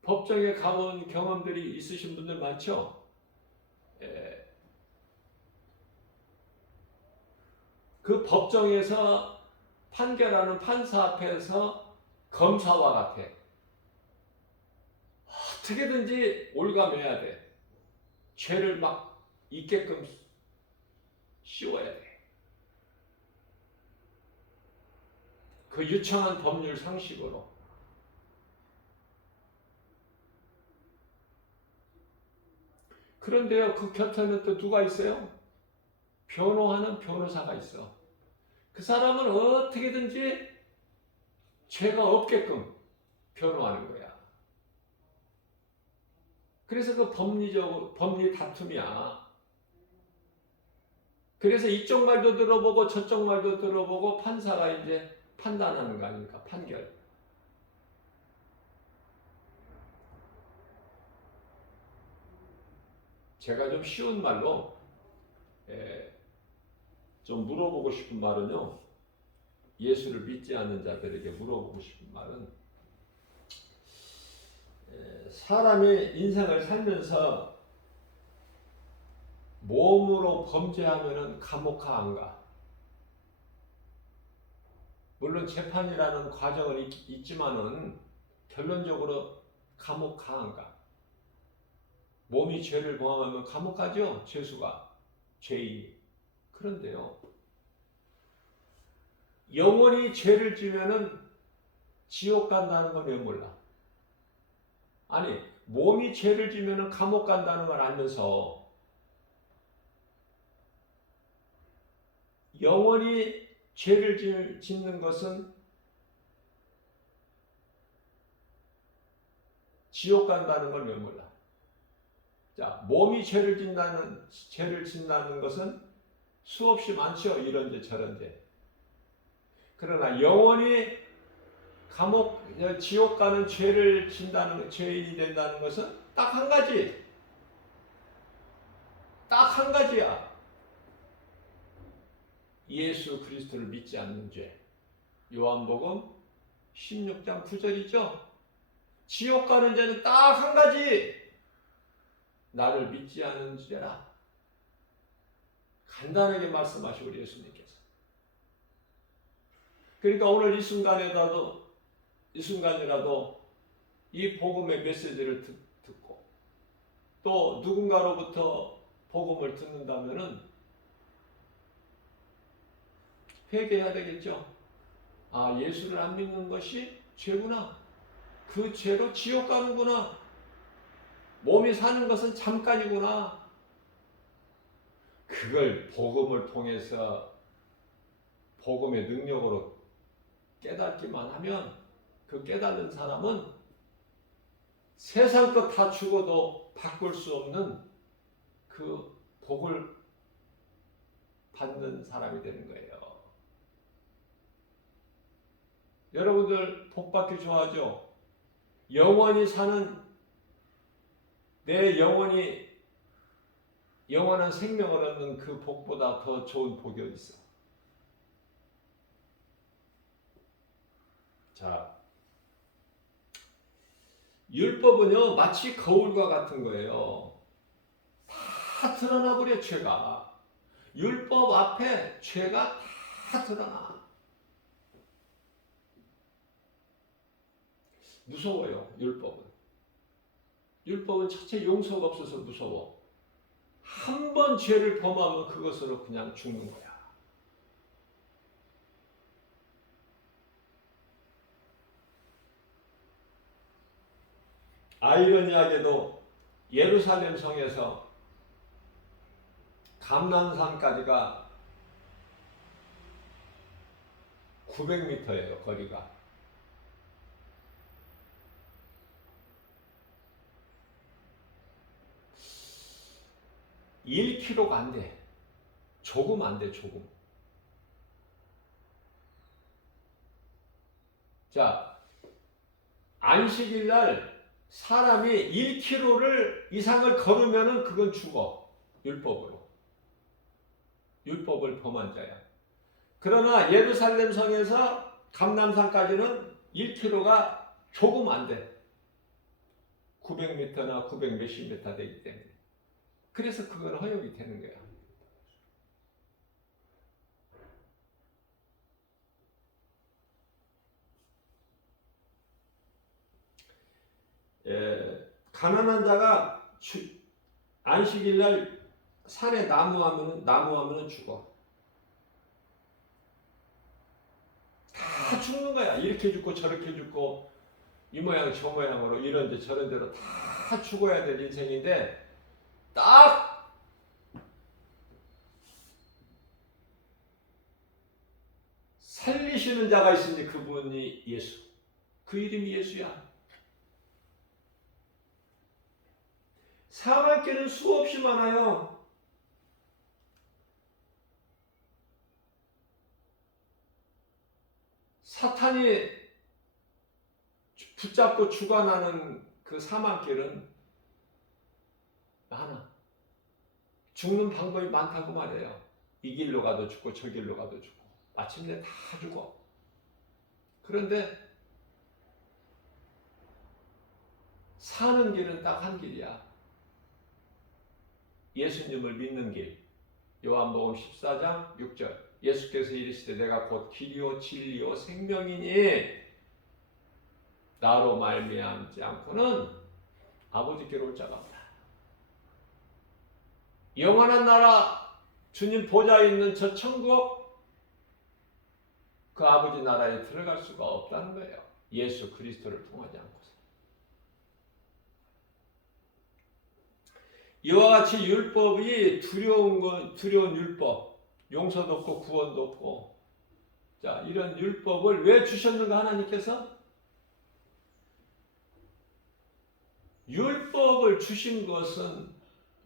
법정에 가본 경험들이 있으신 분들 많죠? 그 법정에서 판결하는 판사 앞에서 검사와 같아. 어떻게든지 올가매야 돼. 죄를 막 있게끔 씌워야 돼. 그 유창한 법률 상식으로. 그런데요, 그 곁에는 또 누가 있어요? 변호하는 변호사가 있어. 그 사람은 어떻게든지 죄가 없게끔 변호하는 거야. 그래서 그 법리 다툼이야. 그래서 이쪽 말도 들어보고 저쪽 말도 들어보고 판사가 이제 판단하는 거 아닙니까? 판결. 제가 좀 쉬운 말로 좀 물어보고 싶은 말은요. 예수를 믿지 않는 자들에게 물어보고 싶은 말은 사람이 인생을 살면서 몸으로 범죄하면은 감옥 가 안 가? 물론 재판이라는 과정은 있지만은 결론적으로 감옥 가 안 가? 몸이 죄를 범하면 감옥 가죠. 죄수가, 죄인이. 그런데요, 영원히 죄를 지면은 지옥 간다는 건 왜 몰라? 아니, 몸이 죄를 지면은 감옥 간다는 걸 알면서 영원히 죄를 짓는 것은 지옥 간다는 걸 왜 몰라? 자, 몸이 죄를 짓는다는 것은 수없이 많죠. 이런 죄 저런 죄. 그러나 영원히 지옥 가는 죄를 짓는다는, 죄인이 된다는 것은 딱 한 가지. 딱 한 가지야. 예수 그리스도를 믿지 않는 죄. 요한복음 16장 9절이죠. 지옥 가는 죄는 딱 한 가지. 나를 믿지 않는 죄라. 간단하게 말씀하시고 우리 예수님께서. 그러니까 오늘 이 순간이라도 이 복음의 메시지를 듣고 또 누군가로부터 복음을 듣는다면은 회개해야 되겠죠. 아, 예수를 안 믿는 것이 죄구나. 그 죄로 지옥 가는구나. 몸이 사는 것은 잠깐이구나. 그걸 복음을 통해서 복음의 능력으로 깨닫기만 하면 그 깨닫는 사람은 세상 것 다 죽어도 바꿀 수 없는 그 복을 받는 사람이 되는 거예요. 여러분들 복 받기 좋아하죠? 영원히 사는 내 영혼이 영원한 생명을 얻는 그 복보다 더 좋은 복이 어디 있어? 자, 율법은요 마치 거울과 같은 거예요. 다 드러나 버려 죄가. 율법 앞에 죄가 다 드러나. 무서워요. 율법은 첫째 용서가 없어서 무서워. 한 번 죄를 범하면 그것으로 그냥 죽는 거야. 아이러니하게도 예루살렘 성에서 감람산까지가 900m예요, 거리가. (1km가) 안 돼. 조금 안 돼, 조금. 자, 안식일 날 사람이 1km를 이상을 걸으면은 그건 죽어. 율법으로. 율법을 범한 자야. 그러나 예루살렘 성에서 감람산까지는 1km가 조금 안 돼. 900m나 900 몇십 m 되기 때문에. 그래서 그건 허용이 되는 거야. 가난한 자가 안식일 날 산에 나무하면은 죽어. 다 죽는 거야. 이렇게 죽고 저렇게 죽고 이 모양 저 모양으로 이런데 저런데로 다 죽어야 될 인생인데 딱 살리시는 자가 있으니 그분이 예수. 그 이름이 예수야. 사망길은 수없이 많아요. 사탄이 붙잡고 죽어나는 그 사망길은 많아. 죽는 방법이 많다고 말해요. 이 길로 가도 죽고 저 길로 가도 죽고 마침내 다 죽어. 그런데 사는 길은 딱 한 길이야. 예수님을 믿는 길. 요한복음 14장 6절. 예수께서 이르시되 내가 곧 길이요 진리요 생명이니 나로 말미암지 않고는 아버지께로 올 자가 없다. 영원한 나라 주님 보좌 있는 저 천국 그 아버지 나라에 들어갈 수가 없다는 거예요. 예수 그리스도를 통하지 않고서. 이와 같이 율법이 두려운 율법, 용서도 없고 구원도 없고, 자, 이런 율법을 왜 주셨는가 하나님께서? 율법을 주신 것은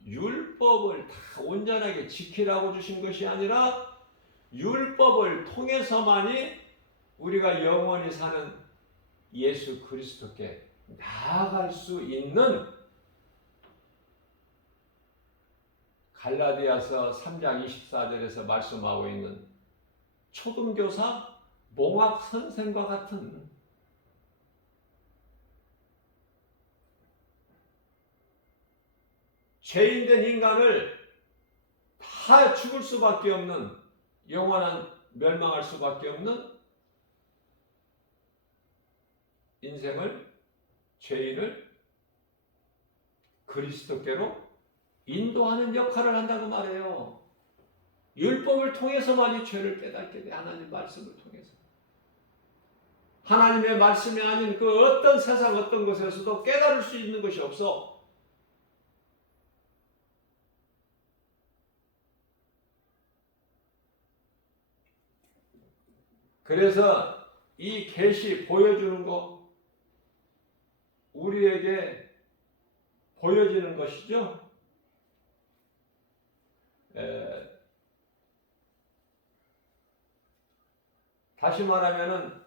율법을 다 온전하게 지키라고 주신 것이 아니라 율법을 통해서만이 우리가 영원히 사는 예수 그리스도께 나아갈 수 있는 갈라디아서 3장 24절에서 말씀하고 있는 초등교사 몽학 선생과 같은 죄인된 인간을 다 죽을 수밖에 없는 영원한 멸망할 수밖에 없는 인생을 죄인을 그리스도께로 인도하는 역할을 한다고 말해요. 율법을 통해서만이 죄를 깨닫게 돼. 하나님 말씀을 통해서. 하나님의 말씀이 아닌 그 어떤 세상 어떤 곳에서도 깨달을 수 있는 것이 없어. 그래서 이 계시 보여주는 거 우리에게 보여지는 것이죠. 다시 말하면은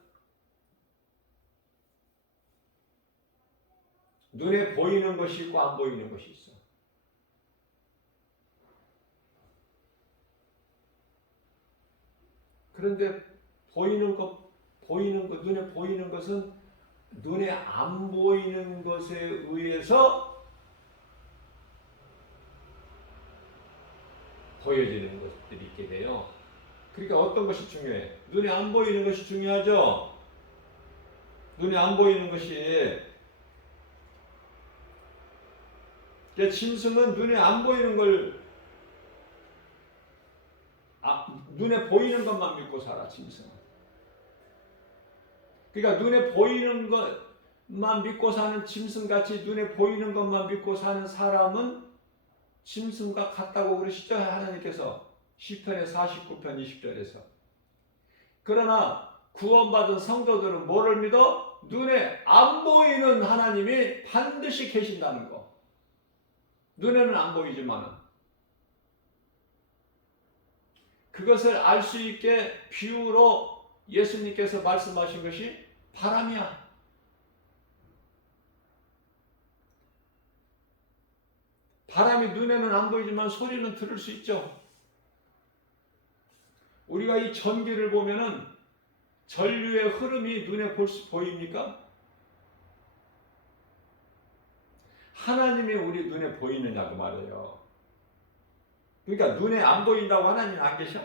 눈에 보이는 것이 있고 안 보이는 것이 있어. 그런데 보이는 것, 눈에 보이는 것은 눈에 안 보이는 것에 의해서 보여지는 것들이 있게 돼요. 그러니까 어떤 것이 중요해? 눈에 안 보이는 것이 중요하죠? 눈에 안 보이는 것이. 짐승은 눈에 안 보이는 걸, 눈에 보이는 것만 믿고 살아, 짐승은. 그러니까 눈에 보이는 것만 믿고 사는 짐승같이 눈에 보이는 것만 믿고 사는 사람은 짐승과 같다고 그러시죠? 하나님께서 시편의 49편 20절에서. 그러나 구원받은 성도들은 뭐를 믿어? 눈에 안 보이는 하나님이 반드시 계신다는 거. 눈에는 안 보이지만은 그것을 알 수 있게 비유로 예수님께서 말씀하신 것이 바람이야. 바람이 눈에는 안 보이지만 소리는 들을 수 있죠. 우리가 이 전기를 보면은 전류의 흐름이 눈에 보입니까? 하나님이 우리 눈에 보이느냐고 말해요. 그러니까 눈에 안 보인다고 하나님 안 계셔?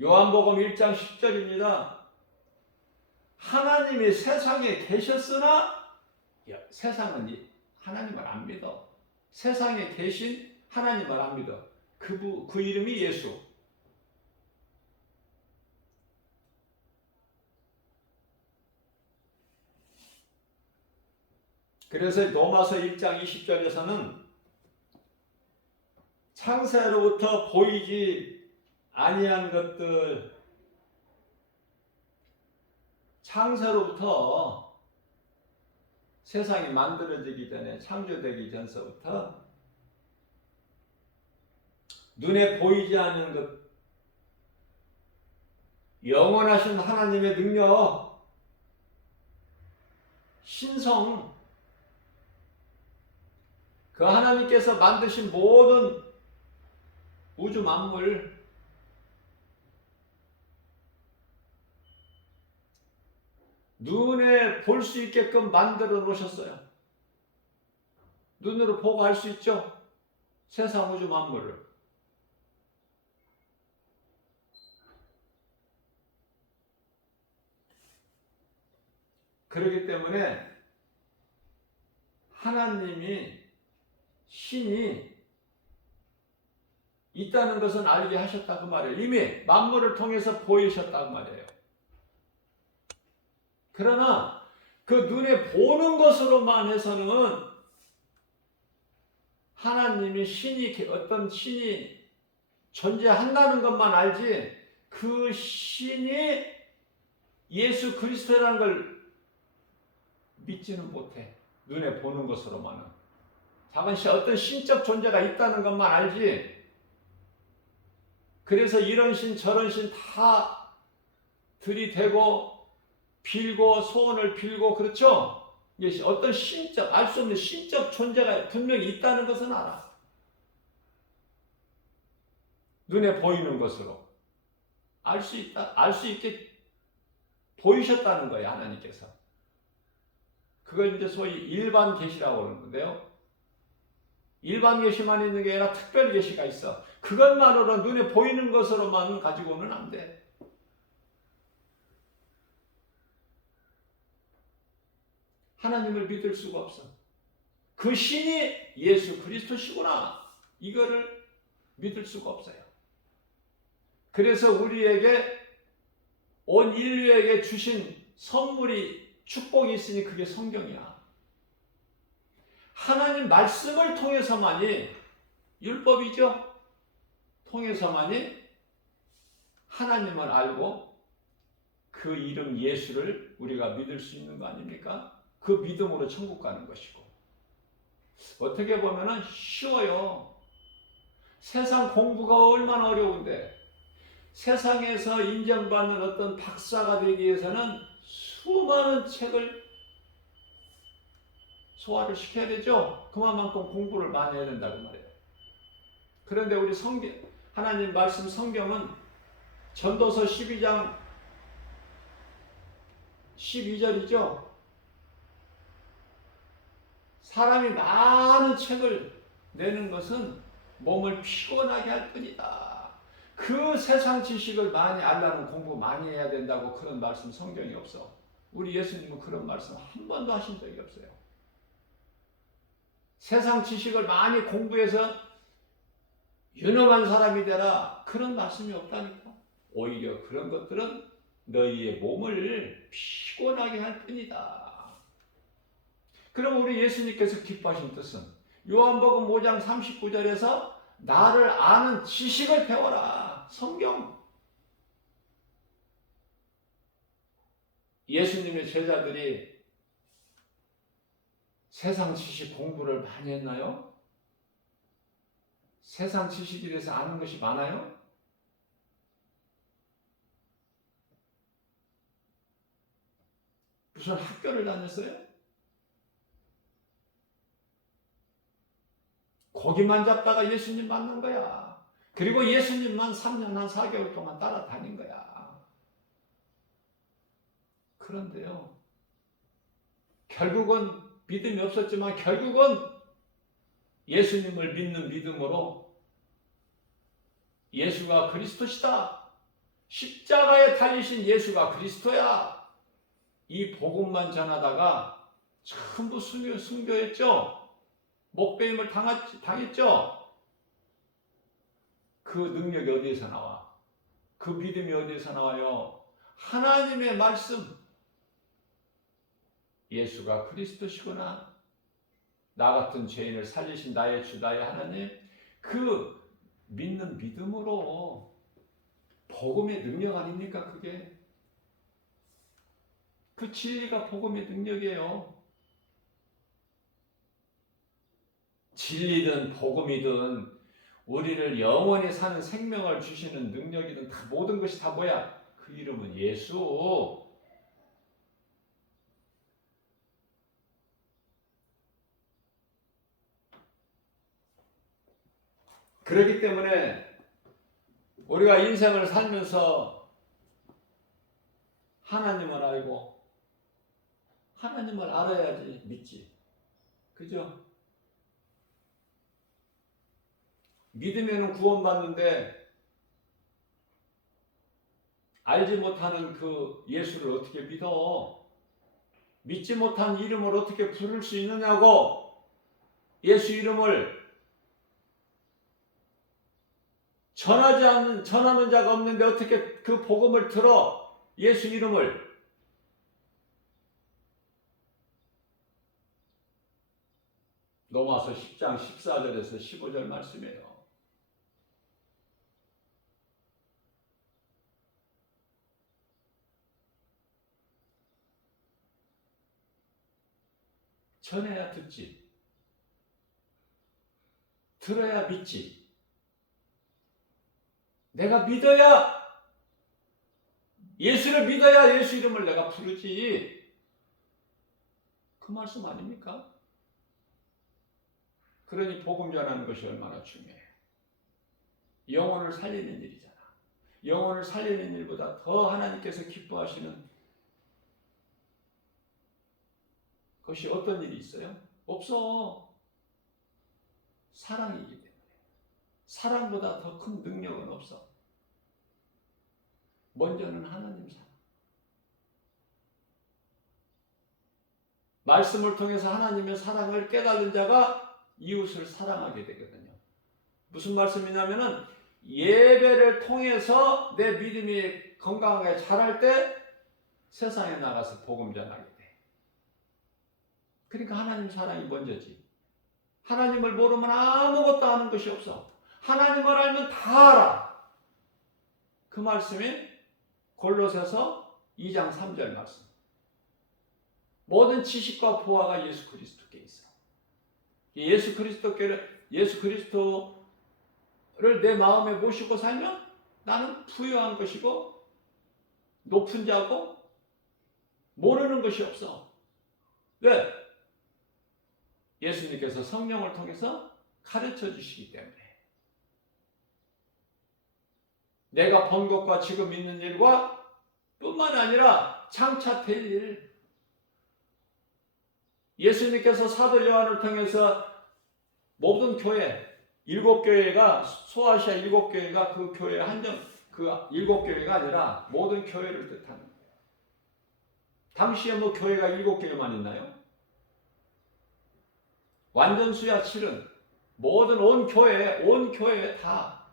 요한복음 1장 10절입니다. 하나님이 세상에 계셨으나 세상은 하나님을 안 믿어. 세상에 계신 하나님을 안 믿어. 그 이름이 예수. 그래서 로마서 1장 20절에서는 창세로부터 보이지 아니한 것들, 창세로부터 세상이 만들어지기 전에, 창조되기 전서부터 눈에 보이지 않는 것, 영원하신 하나님의 능력, 신성, 그 하나님께서 만드신 모든 우주 만물, 눈에 볼 수 있게끔 만들어 놓으셨어요. 눈으로 보고 알 수 있죠? 세상 우주 만물을. 그렇기 때문에 하나님이, 신이 있다는 것은 알게 하셨다고 말해요. 이미 만물을 통해서 보이셨다고 말해요. 그러나 그 눈에 보는 것으로만 해서는 하나님이 어떤 신이 존재한다는 것만 알지 그 신이 예수 그리스도라는 걸 믿지는 못해. 눈에 보는 것으로만은. 어떤 신적 존재가 있다는 것만 알지. 그래서 이런 신 저런 신 다 들이대고 빌고 소원을 빌고, 그렇죠? 어떤 알 수 없는 신적 존재가 분명히 있다는 것은 알아. 눈에 보이는 것으로 알 수 있게 보이셨다는 거예요, 하나님께서. 그걸 이제 소위 일반 계시라고 그러는데요. 일반 계시만 있는 게 아니라 특별 계시가 있어. 그것만으로 눈에 보이는 것으로만 가지고는 안 돼. 하나님을 믿을 수가 없어. 그 신이 예수 그리스도시구나. 이거를 믿을 수가 없어요. 그래서 우리에게, 온 인류에게 주신 선물이, 축복이 있으니 그게 성경이야. 하나님 말씀을 통해서만이, 율법이죠? 통해서만이 하나님을 알고 그 이름 예수를 우리가 믿을 수 있는 거 아닙니까? 그 믿음으로 천국 가는 것이고. 어떻게 보면 쉬워요. 세상 공부가 얼마나 어려운데, 세상에서 인정받는 어떤 박사가 되기 위해서는 수많은 책을 소화를 시켜야 되죠. 그만큼 공부를 많이 해야 된다고 말해요. 그런데 우리 하나님 말씀 성경은 전도서 12장 12절이죠. 사람이 많은 책을 내는 것은 몸을 피곤하게 할 뿐이다. 그 세상 지식을 많이 알려면 공부 많이 해야 된다고 그런 말씀 성경이 없어. 우리 예수님은 그런 말씀 한 번도 하신 적이 없어요. 세상 지식을 많이 공부해서 유능한 사람이 되라, 그런 말씀이 없다니까. 오히려 그런 것들은 너희의 몸을 피곤하게 할 뿐이다. 그럼 우리 예수님께서 기뻐하신 뜻은 요한복음 5장 39절에서 나를 아는 지식을 배워라. 성경. 예수님의 제자들이 세상 지식 공부를 많이 했나요? 세상 지식에 대해서 아는 것이 많아요? 무슨 학교를 다녔어요? 고기만 잡다가 예수님 만난 거야. 그리고 예수님만 3년 한 4개월 동안 따라다닌 거야. 그런데요, 결국은 믿음이 없었지만 결국은 예수님을 믿는 믿음으로 예수가 그리스도시다, 십자가에 달리신 예수가 그리스도야, 이 복음만 전하다가 전부 순교했죠. 목배임을 당했죠. 그 능력이 어디에서 나와? 그 믿음이 어디에서 나와요? 하나님의 말씀. 예수가 그리스도시구나, 나 같은 죄인을 살리신 나의 주 나의 하나님, 그 믿는 믿음으로. 복음의 능력 아닙니까? 그게 그 진리가 복음의 능력이에요. 진리든 복음이든 우리를 영원히 사는 생명을 주시는 능력이든 다 모든 것이 다 뭐야? 그 이름은 예수. 그렇기 때문에 우리가 인생을 살면서 하나님을 알고 하나님을 알아야지 믿지. 그죠? 믿으면 구원받는데 알지 못하는 그 예수를 어떻게 믿어? 믿지 못한 이름을 어떻게 부를 수 있느냐고. 예수 이름을 전하는 자가 없는데 어떻게 그 복음을 들어? 예수 이름을. 로마서 10장 14절에서 15절 말씀이에요. 전해야 듣지, 들어야 믿지. 내가 믿어야, 예수를 믿어야 예수 이름을 내가 부르지. 그 말씀 아닙니까? 그러니 복음 전하는 것이 얼마나 중요해. 영혼을 살리는 일이잖아. 영혼을 살리는 일보다 더 하나님께서 기뻐하시는 것이 어떤 일이 있어요? 없어. 사랑이기 때문에. 사랑보다 더 큰 능력은 없어. 먼저는 하나님 사랑. 말씀을 통해서 하나님의 사랑을 깨달은 자가 이웃을 사랑하게 되거든요. 무슨 말씀이냐면은 예배를 통해서 내 믿음이 건강하게 자랄 때 세상에 나가서 복음 전하게 돼. 그러니까 하나님 사랑이 먼저지. 하나님을 모르면 아무것도 아는 것이 없어. 하나님을 알면 다 알아. 그 말씀이 골로새서 2장 3절 말씀. 모든 지식과 보화가 예수 그리스도께 있어. 예수 그리스도를 내 마음에 모시고 살면 나는 부유한 것이고 높은 자고 모르는 것이 없어. 왜? 예수님께서 성령을 통해서 가르쳐 주시기 때문에. 내가 본 것과 지금 있는 일과 뿐만 아니라 장차 될 일. 예수님께서 사도 요한을 통해서 모든 교회, 7교회가, 소아시아 7교회가 그 교회 그 7교회가 아니라 모든 교회를 뜻하는 거예요. 당시에 뭐 교회가 7교회만 있나요? 완전 수야 7은 모든 온 교회에 다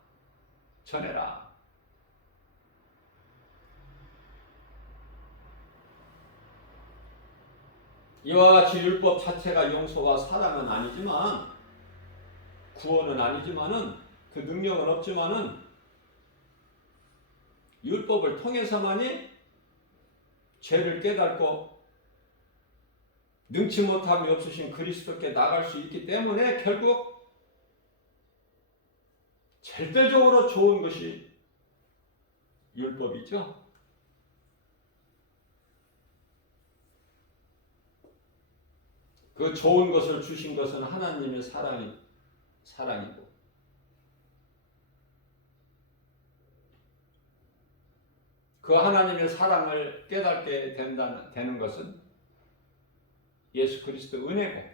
전해라. 이와 같이 율법 자체가 용서와 사랑은 아니지만, 구원은 아니지만은, 그 능력은 없지만은, 율법을 통해서만이 죄를 깨닫고 능치 못함이 없으신 그리스도께 나갈 수 있기 때문에 결국 절대적으로 좋은 것이 율법이죠. 그 좋은 것을 주신 것은 하나님의 사랑이고, 그 하나님의 사랑을 깨닫게 되는 것은 예수 그리스도 은혜고,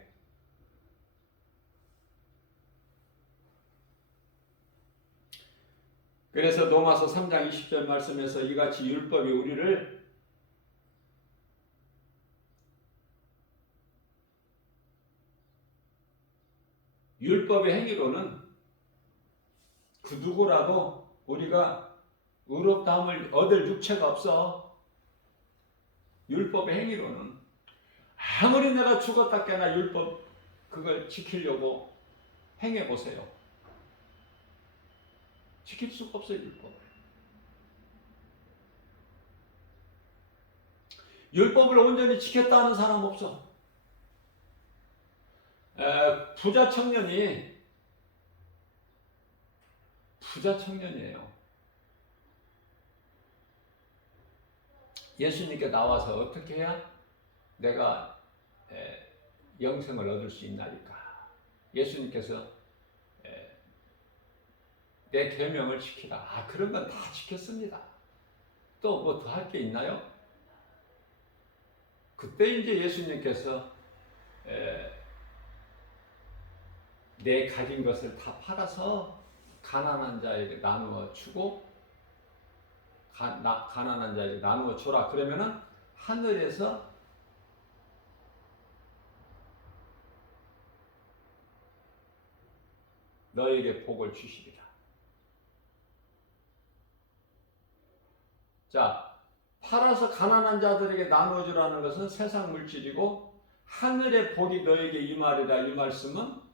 그래서 로마서 3장 20절 말씀에서 이같이 율법이 우리를 율법의 행위로는 그 누구라도 우리가 의롭다함을 얻을 육체가 없어. 율법의 행위로는 아무리 내가 죽었다 깨나 율법 그걸 지키려고 행해보세요. 지킬 수가 없어요. 율법을 온전히 지켰다는 사람 없어. 부자 청년이에요. 예수님께 나와서 어떻게 해야 내가 영생을 얻을 수 있나니까. 예수님께서 내 계명을 지키라. 그런 건 다 지켰습니다. 또 뭐 더 할 게 있나요? 그때 이제 예수님께서 내 가진 것을 다 팔아서 가난한 자에게 나누어 주고, 가난한 자에게 나누어 주라. 그러면은 하늘에서 너에게 복을 주시리라. 자, 팔아서 가난한 자들에게 나누어 주라는 것은 세상 물질이고, 하늘의 복이 너에게 임하리라. 이 말씀은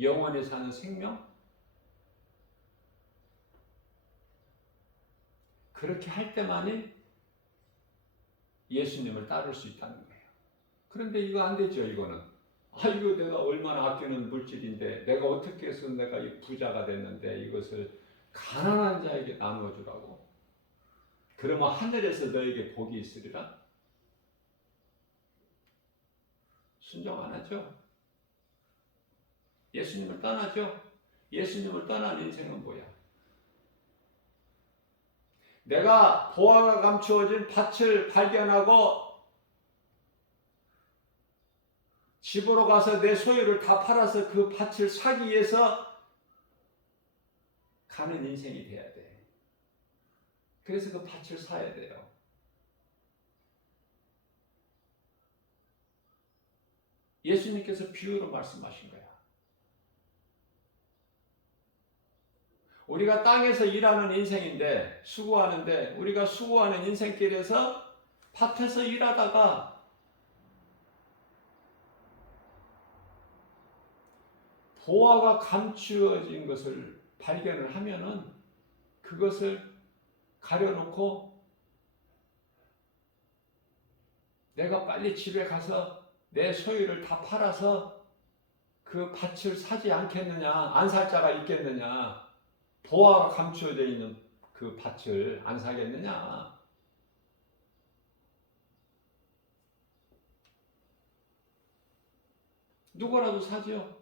영원히 사는 생명? 그렇게 할 때만이 예수님을 따를 수 있다는 거예요. 그런데 이거 안 되죠. 이거는 이거 내가 얼마나 아끼는 물질인데 내가 어떻게 해서 내가 이 부자가 됐는데 이것을 가난한 자에게 나누어 주라고. 그러면 하늘에서 너에게 복이 있으리라. 순종 안 하죠. 예수님을 떠나죠. 예수님을 떠난 인생은 뭐야? 내가 보화가 감추어진 밭을 발견하고 집으로 가서 내 소유를 다 팔아서 그 밭을 사기 위해서 가는 인생이 돼야 돼. 그래서 그 밭을 사야 돼요. 예수님께서 비유로 말씀하신 거야. 우리가 땅에서 일하는 인생인데, 수고하는데, 우리가 수고하는 인생길에서 밭에서 일하다가 보화가 감추어진 것을 발견을 하면은 그것을 가려놓고 내가 빨리 집에 가서 내 소유를 다 팔아서 그 밭을 사지 않겠느냐, 안 살 자가 있겠느냐. 보화가 감추어져 있는 그 밭을 안 사겠느냐? 누구라도 사죠.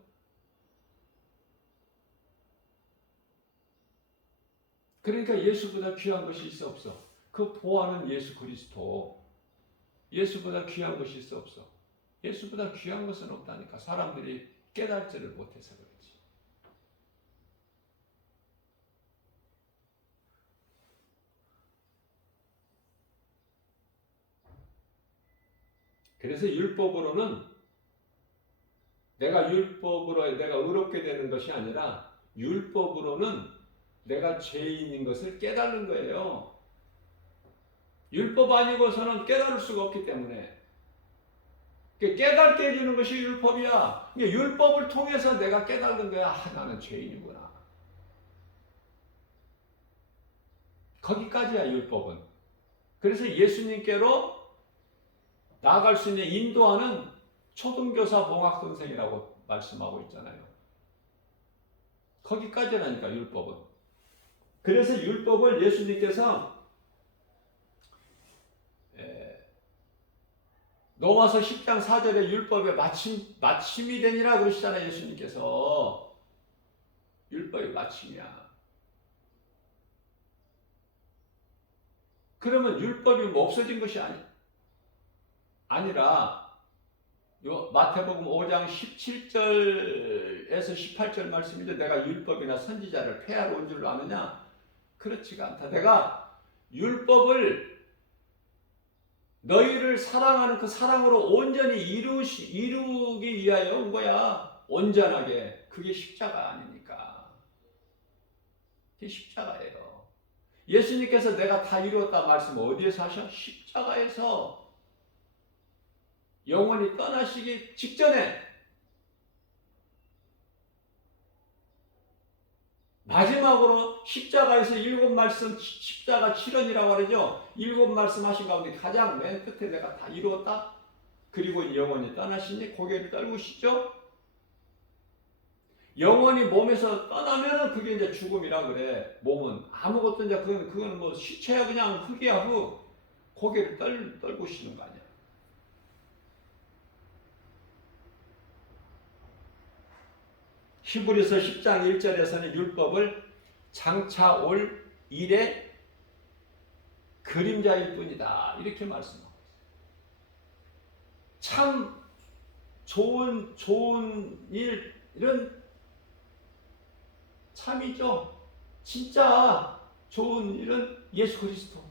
그러니까 예수보다 귀한 것이 있어 없어? 그 보아는 예수 그리스도. 예수보다 귀한 것이 있어 없어? 예수보다 귀한 것은 없다니까. 사람들이 깨달지를 못해서 그렇지. 그래서 율법으로는 내가 의롭게 되는 것이 아니라 율법으로는 내가 죄인인 것을 깨달는 거예요. 율법 아니고서는 깨달을 수가 없기 때문에 깨닫게 해주는 것이 율법이야. 율법을 통해서 내가 깨닫는 거야. 아, 나는 죄인이구나. 거기까지야 율법은. 그래서 예수님께로 나아갈 수 있는 인도하는 초등교사 봉학 선생이라고 말씀하고 있잖아요. 거기까지라니까 율법은. 그래서 율법을 예수님께서 로마서 10장 4절에 율법의 마침이 되니라 그러시잖아요. 예수님께서. 율법이 마침이야. 그러면 율법이 뭐 없어진 것이 아니라 마태복음 5장 17절에서 18절 말씀인데 내가 율법이나 선지자를 폐하러 온 줄로 아느냐? 그렇지가 않다. 내가 율법을 너희를 사랑하는 그 사랑으로 온전히 이루기 위하여 온 거야. 온전하게. 그게 십자가 아닙니까? 그게 십자가예요. 예수님께서 내가 다 이루었다 말씀 어디에서 하셔? 십자가에서. 영원히 떠나시기 직전에 마지막으로 십자가에서 7말씀, 십자가 7원이라고 그러죠. 7말씀 하신 가운데 가장 맨 끝에 내가 다 이루었다. 그리고 영원히 떠나시니 고개를 떨구시죠. 영원히 몸에서 떠나면은 그게 이제 죽음이라 그래. 몸은 아무것도 이제 그건 뭐 시체야 그냥 흙이야 흙. 고개를 떨구시는 거 아니야. 히브리서 10장 1절에서는 율법을 장차 올 일의 그림자일 뿐이다. 이렇게 말씀하고 있어요. 참 좋은 일은 참이죠. 진짜 좋은 일은 예수 그리스도.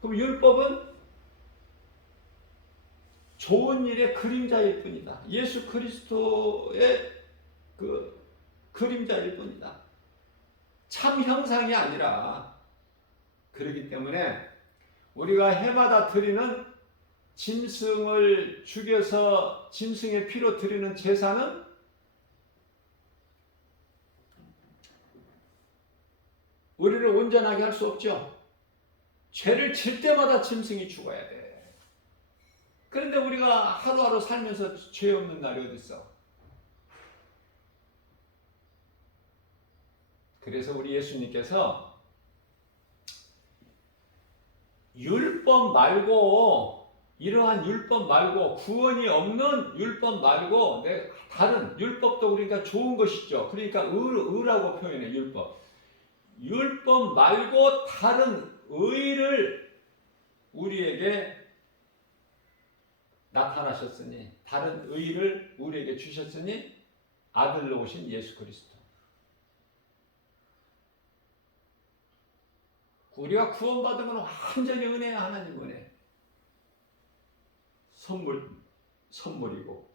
그럼 율법은 좋은 일의 그림자일 뿐이다. 예수 그리스도의 그 그림자일 뿐이다. 참 형상이 아니라. 그렇기 때문에 우리가 해마다 드리는 짐승을 죽여서 짐승의 피로 드리는 제사는 우리를 온전하게 할 수 없죠. 죄를 질 때마다 짐승이 죽어야 돼. 그런데 우리가 하루하루 살면서 죄 없는 날이 어디 있어? 그래서 우리 예수님께서 율법 말고, 이러한 율법 말고, 구원이 없는 율법 말고 다른 율법도 그러니까 좋은 것이죠. 그러니까 의라고 표현해. 율법 말고 다른 의를 우리에게 나타나셨으니, 다른 의를 우리에게 주셨으니 아들로 오신 예수 그리스도. 우리가 구원받으면 완전히 은혜야. 하나님 은혜. 선물이고.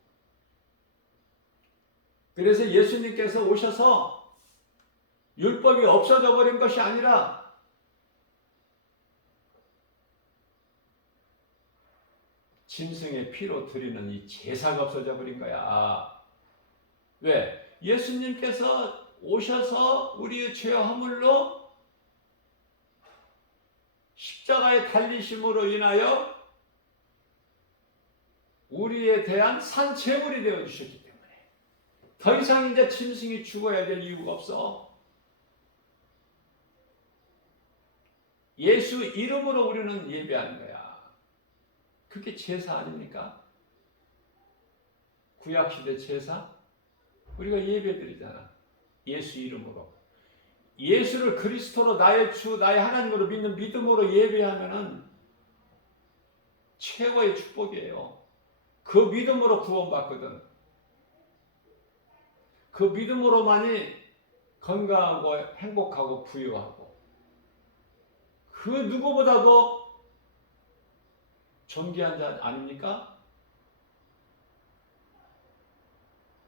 그래서 예수님께서 오셔서 율법이 없어져 버린 것이 아니라 짐승의 피로 드리는 이 제사가 없어져 버린 거야. 왜? 예수님께서 오셔서 우리의 죄와 허물로 십자가에 달리심으로 인하여 우리에 대한 산 제물이 되어 주셨기 때문에 더 이상 이제 짐승이 죽어야 될 이유가 없어. 예수 이름으로 우리는 예배하는 거야. 그게 제사 아닙니까? 구약시대 제사? 우리가 예배드리잖아. 예수 이름으로. 예수를 그리스도로 나의 주, 나의 하나님으로 믿는 믿음으로 예배하면은 최고의 축복이에요. 그 믿음으로 구원받거든. 그 믿음으로만이 건강하고 행복하고 부유하고 그 누구보다도 존귀한 자 아닙니까?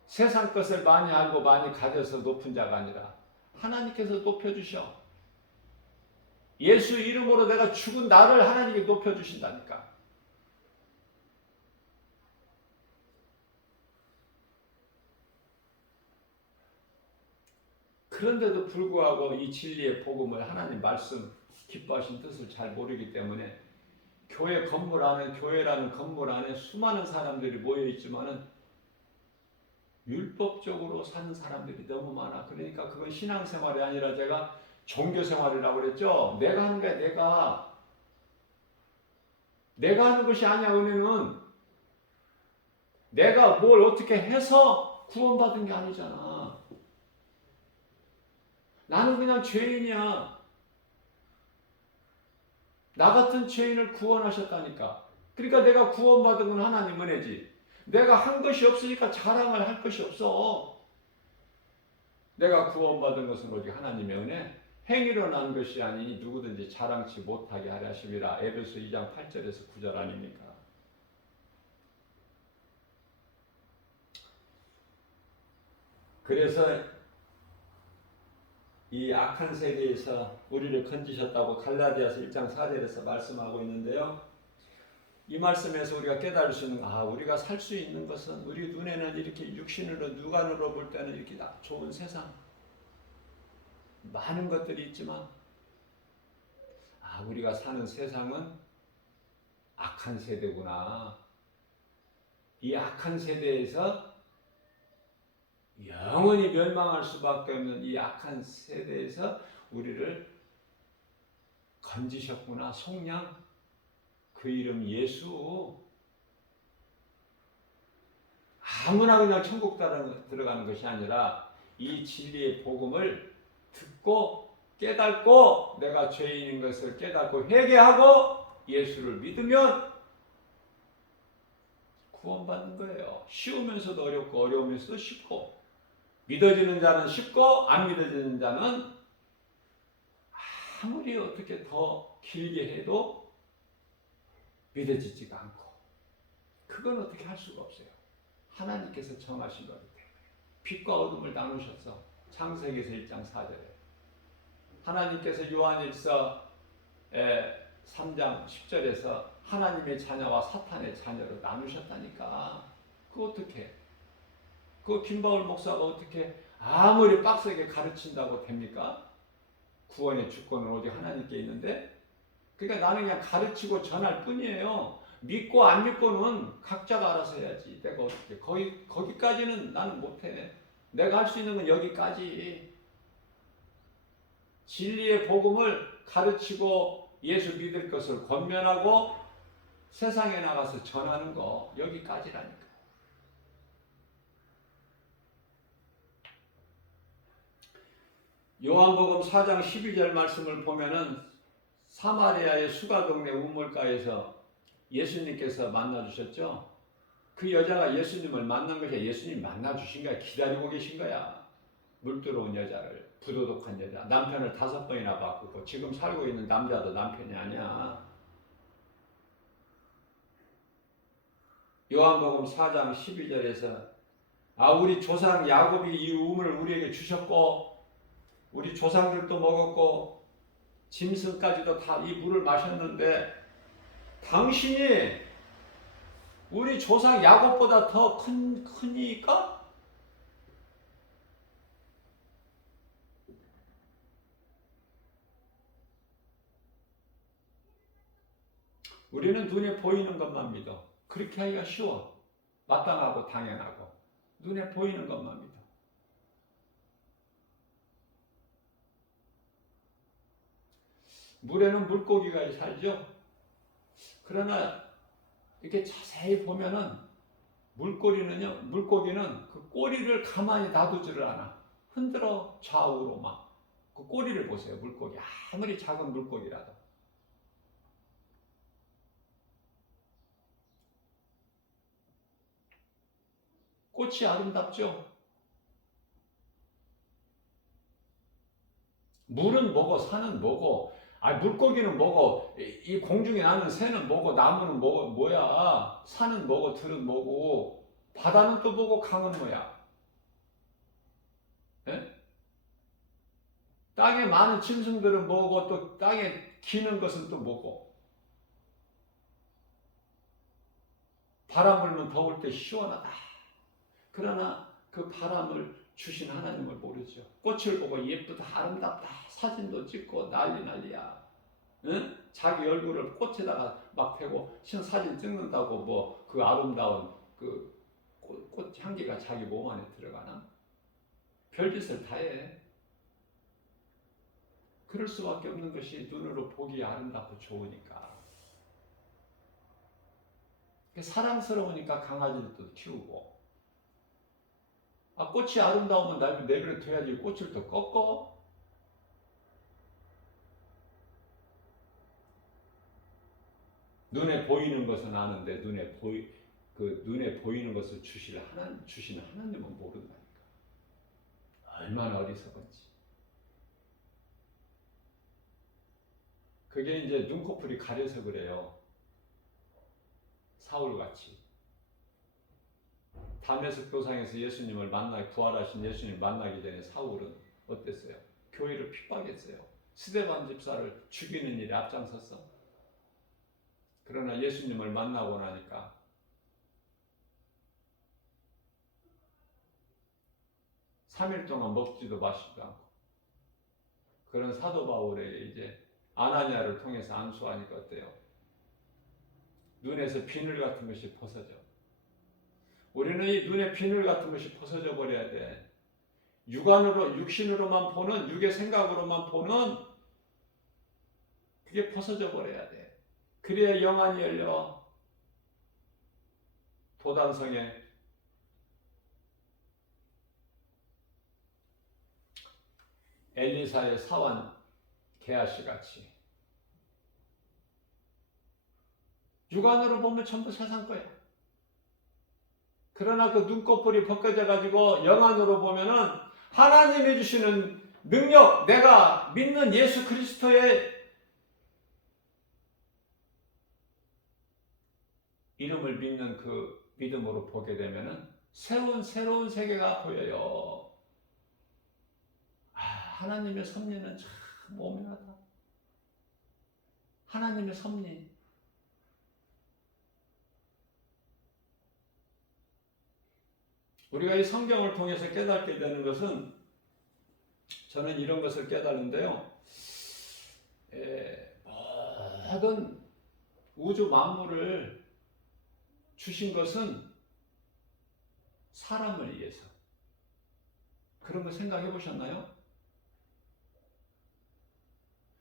세상 것을 많이 알고 많이 가져서 높은 자가 아니라 하나님께서 높여주셔. 예수 이름으로 내가 죽은 나를 하나님께 높여주신다니까. 그런데도 불구하고 이 진리의 복음을 하나님 말씀 기뻐하신 뜻을 잘 모르기 때문에 교회 건물 안에 교회라는 건물 안에 수많은 사람들이 모여 있지만은 율법적으로 사는 사람들이 너무 많아. 그러니까 그건 신앙생활이 아니라 제가 종교생활이라고 그랬죠. 내가 하는 거야. 내가 하는 것이 아니야. 은혜는 내가 뭘 어떻게 해서 구원받은 게 아니잖아. 나는 그냥 죄인이야. 나 같은 죄인을 구원하셨다니까. 그러니까 내가 구원받은 건 하나님 은혜지. 내가 한 것이 없으니까 자랑을 할 것이 없어. 내가 구원받은 것은 오직 하나님의 은혜, 행위로 난 것이 아니니 누구든지 자랑치 못하게 하려 하심이라. 에베소 2장 8절에서 9절 아닙니까? 그래서 이 악한 세계에서 우리를 건지셨다고 갈라디아서 1장 4절에서 말씀하고 있는데요. 이 말씀에서 우리가 깨달을 수 있는, 우리가 살 수 있는 것은 우리 눈에는 이렇게 육신으로 육안으로 볼 때는 이렇게 좋은 세상 많은 것들이 있지만 우리가 사는 세상은 악한 세대구나. 이 악한 세대에서 영원히 멸망할 수밖에 없는 이 악한 세대에서 우리를 건지셨구나. 속량 그 이름 예수. 아무나 그냥 천국 들어가는 것이 아니라 이 진리의 복음을 듣고 깨닫고 내가 죄인인 것을 깨닫고 회개하고 예수를 믿으면 구원받는 거예요. 쉬우면서도 어렵고 어려우면서도 쉽고, 믿어지는 자는 쉽고 안 믿어지는 자는 아무리 어떻게 더 길게 해도 믿어지지가 않고, 그건 어떻게 할 수가 없어요. 하나님께서 정하신 거기 때문에. 빛과 어둠을 나누셔서 창세기에서 1장 4절에 하나님께서 요한일서 3장 10절에서 하나님의 자녀와 사탄의 자녀로 나누셨다니까. 그거 어떻게? 그 김바울 목사가 어떻게 아무리 빡세게 가르친다고 됩니까? 구원의 주권은 오직 하나님께 있는데, 그러니까 나는 그냥 가르치고 전할 뿐이에요. 믿고 안 믿고는 각자가 알아서 해야지. 내가 어떻게 거기까지는 나는 못해. 내가 할 수 있는 건 여기까지. 진리의 복음을 가르치고 예수 믿을 것을 권면하고 세상에 나가서 전하는 거 여기까지라니까. 요한복음 4장 12절 말씀을 보면은 사마리아의 수가 동네 우물가에서 예수님께서 만나주셨죠. 그 여자가 예수님을 만난 것이 아니라 예수님 만나주신 거야. 기다리고 계신 거야. 물 들어온 여자를, 부도덕한 여자. 남편을 5번이나 바꾸고 지금 살고 있는 남자도 남편이 아니야. 요한복음 4장 12절에서 우리 조상 야곱이 이 우물을 우리에게 주셨고 우리 조상들도 먹었고 짐승까지도 다 이 물을 마셨는데 당신이 우리 조상 야곱보다 더 크니까? 우리는 눈에 보이는 것만 믿어. 그렇게 하기가 쉬워. 마땅하고 당연하고. 눈에 보이는 것만 믿어. 물에는 물고기가 살죠. 그러나 이렇게 자세히 보면은 물고기는 그 꼬리를 가만히 놔두지를 않아. 흔들어 좌우로 막. 그 꼬리를 보세요, 물고기. 아무리 작은 물고기라도. 꽃이 아름답죠? 물은 뭐고, 산은 뭐고, 물고기는 뭐고, 이 공중에 나는 새는 뭐고, 나무는 뭐야, 산은 뭐고, 들은 뭐고, 바다는 또 뭐고, 강은 뭐야. 예? 땅에 많은 짐승들은 뭐고, 또 땅에 기는 것은 또 뭐고, 바람 불면 더울 때 시원하다. 그러나 그 바람을 주신 하나님을 모르죠. 꽃을 보고 예쁘다, 아름답다, 사진도 찍고 난리야. 응? 자기 얼굴을 꽃에다가 막 대고 사진 찍는다고 뭐 그 아름다운 그 꽃 향기가 자기 몸 안에 들어가나? 별짓을 다 해. 그럴 수밖에 없는 것이 눈으로 보기 아름답고 좋으니까. 사랑스러우니까 강아지도 키우고. 꽃이 아름다우면 날 내버려 둬야지 꽃을 또 꺾어? 눈에 보이는 것은 아는데 눈에 보이는 것을 주신 하나님은 모른다니까. 얼마나 어리석은지. 그게 이제 눈꺼풀이 가려서 그래요. 사울같이. 다메섹 도상에서 예수님을 부활하신 예수님을 만나기 전에 사울은 어땠어요? 교회를 핍박했어요. 스데반 집사를 죽이는 일에 앞장섰어. 그러나 예수님을 만나고 나니까 3일 동안 먹지도 마시지도 않고, 그런 사도 바울의 이제 아나니아를 통해서 안수하니까 어때요? 눈에서 비늘 같은 것이 벗어져. 우리는 이 눈에 비늘 같은 것이 벗어져 버려야 돼. 육신으로만 보는, 육의 생각으로만 보는 그게 벗어져 버려야 돼. 그래야 영안이 열려. 도단성에 엘리사의 사환 게하시 같이 육안으로 보면 전부 세상 거야. 그러나 그 눈꺼풀이 벗겨져 가지고 영안으로 보면은 하나님이 주시는 능력, 내가 믿는 예수 그리스도의 이름을 믿는 그 믿음으로 보게 되면은 새로운 세계가 보여요. 하나님의 섭리는 참 오묘하다. 하나님의 섭리. 우리가 이 성경을 통해서 깨닫게 되는 것은, 저는 이런 것을 깨닫는데요. 모든 우주 만물을 주신 것은 사람을 위해서. 그런 거 생각해 보셨나요?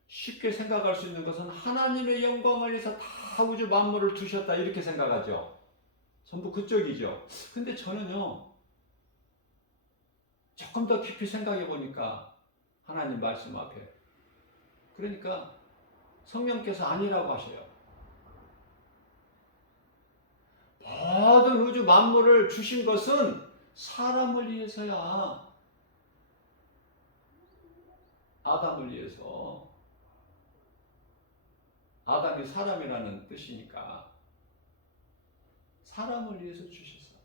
쉽게 생각할 수 있는 것은 하나님의 영광을 위해서 다 우주 만물을 주셨다, 이렇게 생각하죠. 전부 그쪽이죠. 근데 저는요, 조금 더 깊이 생각해 보니까 하나님 말씀 앞에, 그러니까 성령께서 아니라고 하셔요. 모든 우주 만물을 주신 것은 사람을 위해서야. 아담을 위해서. 아담이 사람이라는 뜻이니까 사람을 위해서 주셨어.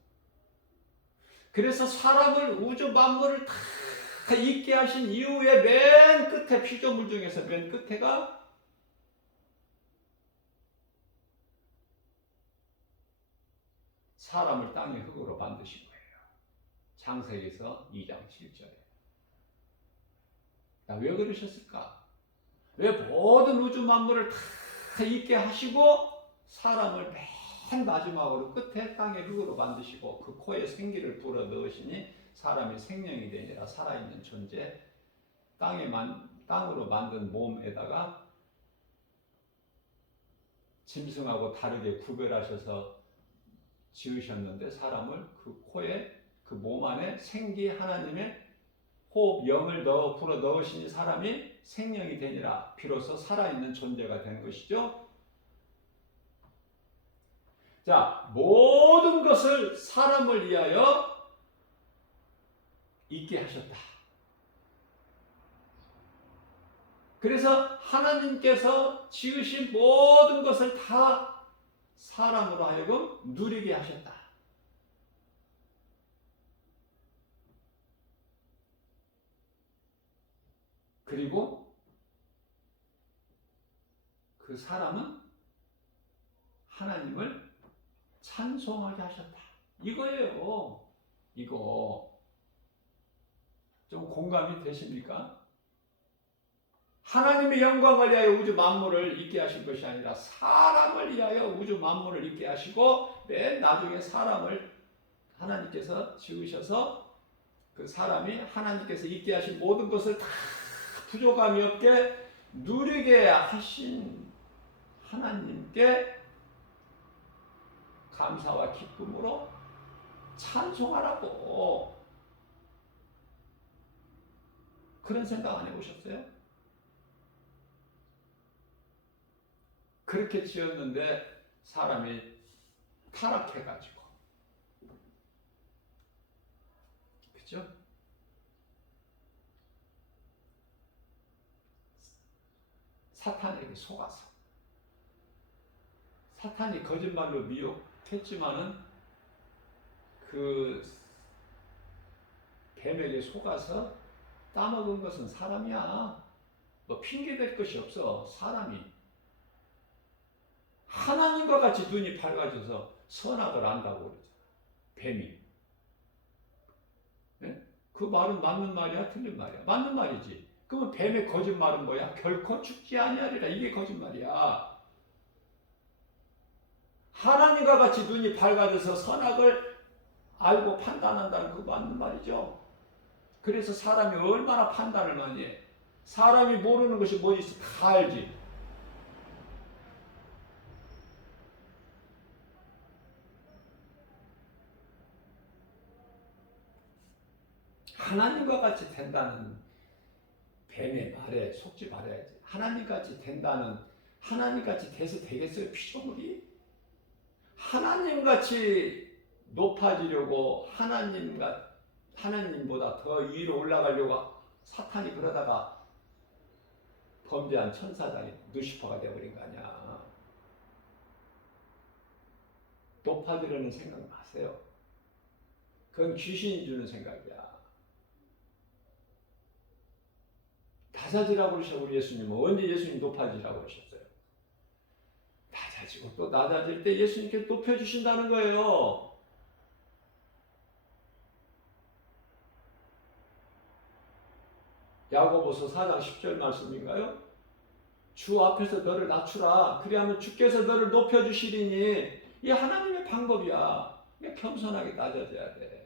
그래서 사람을, 우주 만물을 다 있게 하신 이후에 맨 끝에, 피조물 중에서 맨 끝에가 사람을 땅의 흙으로 만드신 거예요. 창세기서 2장 7절에. 왜 그러셨을까? 왜 모든 우주 만물을 다 있게 하시고 사람을 맨 마지막으로 끝에 땅의 흙으로 만드시고 그 코에 생기를 불어 넣으시니 사람이 생명이 되니라. 살아있는 존재, 땅으로 만든 몸에다가 짐승하고 다르게 구별하셔서 지으셨는데 사람을 그 코에 그 몸 안에 생기 하나님의 호흡 영을 불어 넣으시니 사람이 생명이 되니라. 비로소 살아있는 존재가 된 것이죠. 자, 모든 것을 사람을 위하여 있게 하셨다. 그래서 하나님께서 지으신 모든 것을 다 사람으로 하여금 누리게 하셨다. 그리고 그 사람은 하나님을 찬송하게 하셨다. 이거예요. 이거 좀 공감이 되십니까? 하나님의 영광을 위하여 우주 만물을 있게 하신 것이 아니라 사람을 위하여 우주 만물을 있게 하시고 맨 나중에 사람을 하나님께서 지으셔서 그 사람이 하나님께서 있게 하신 모든 것을 다 부족함이 없게 누리게 하신 하나님께 감사와 기쁨으로 찬송하라고. 그런 생각 안 해보셨어요? 그렇게 지었는데 사람이 타락해가지고, 그죠? 사탄에게 속아서, 사탄이 거짓말로 미혹했지만은 그 뱀에게 속아서 따먹은 것은 사람이야. 뭐 핑계댈 것이 없어. 사람이 하나님과 같이 눈이 밝아져서 선악을 안다고 그러죠. 뱀이. 네? 그 말은 맞는 말이야? 틀린 말이야? 맞는 말이지. 그러면 뱀의 거짓말은 뭐야? 결코 죽지 아니하리라. 이게 거짓말이야. 하나님과 같이 눈이 밝아져서 선악을 알고 판단한다는 그 맞는 말이죠. 그래서 사람이 얼마나 판단을 많이 해. 사람이 모르는 것이 뭐 있어? 다 알지. 하나님과 같이 된다는 뱀의 말에 속지 말아야지. 하나님같이 된다는, 하나님같이 돼서 되겠어요? 피조물이? 하나님같이 높아지려고 하나님보다 더 위로 올라가려고 사탄이 그러다가 범죄한 천사장이 루시퍼가 되어버린 거 아니야. 높아지려는 생각 마세요. 그건 귀신이 주는 생각이야. 낮아지라고 그러셔. 우리 예수님은 언제 예수님 높아지라고 그러셨어요? 낮아지고 또 낮아질 때 예수님께 높여주신다는 거예요. 야고보서 4장 10절 말씀인가요? 주 앞에서 너를 낮추라. 그리하면 주께서 너를 높여주시리니. 이 하나님의 방법이야. 겸손하게 낮아져야 돼.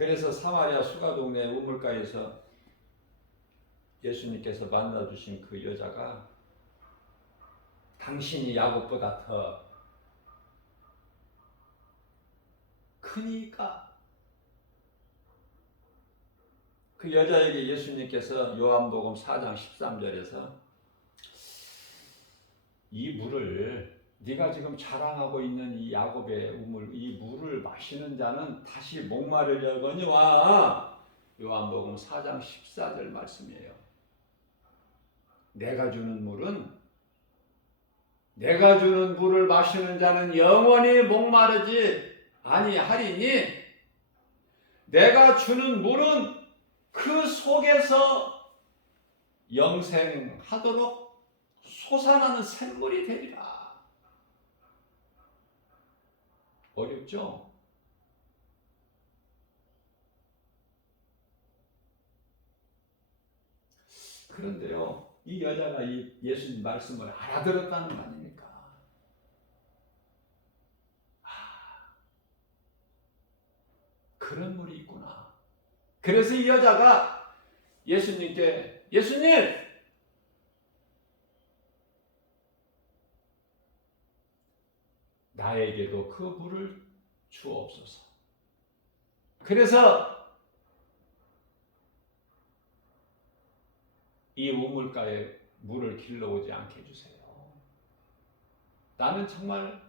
그래서 사마리아 수가 동네 우물가에서 예수님께서 만나주신 그 여자가 당신이 야곱보다 더 크니까 그 여자에게 예수님께서 요한복음 4장 13절에서 이 물을 네가 지금 자랑하고 있는 이 야곱의 우물, 이 물을 마시는 자는 다시 목마르려거니와. 요한복음 4장 14절 말씀이에요. 내가 주는 물을 마시는 자는 영원히 목마르지 아니하리니 내가 주는 물은 그 속에서 영생하도록 솟아나는 샘물이 되리라. 어렵죠? 그런데요, 이 여자가 이 예수님 말씀을 알아들었다는 거 아닙니까? 그런 물이 있구나. 그래서 이 여자가 예수님께 예수님 나에게도 그 물을 주옵소서. 그래서 이 우물가에 물을 길러오지 않게 해주세요. 나는 정말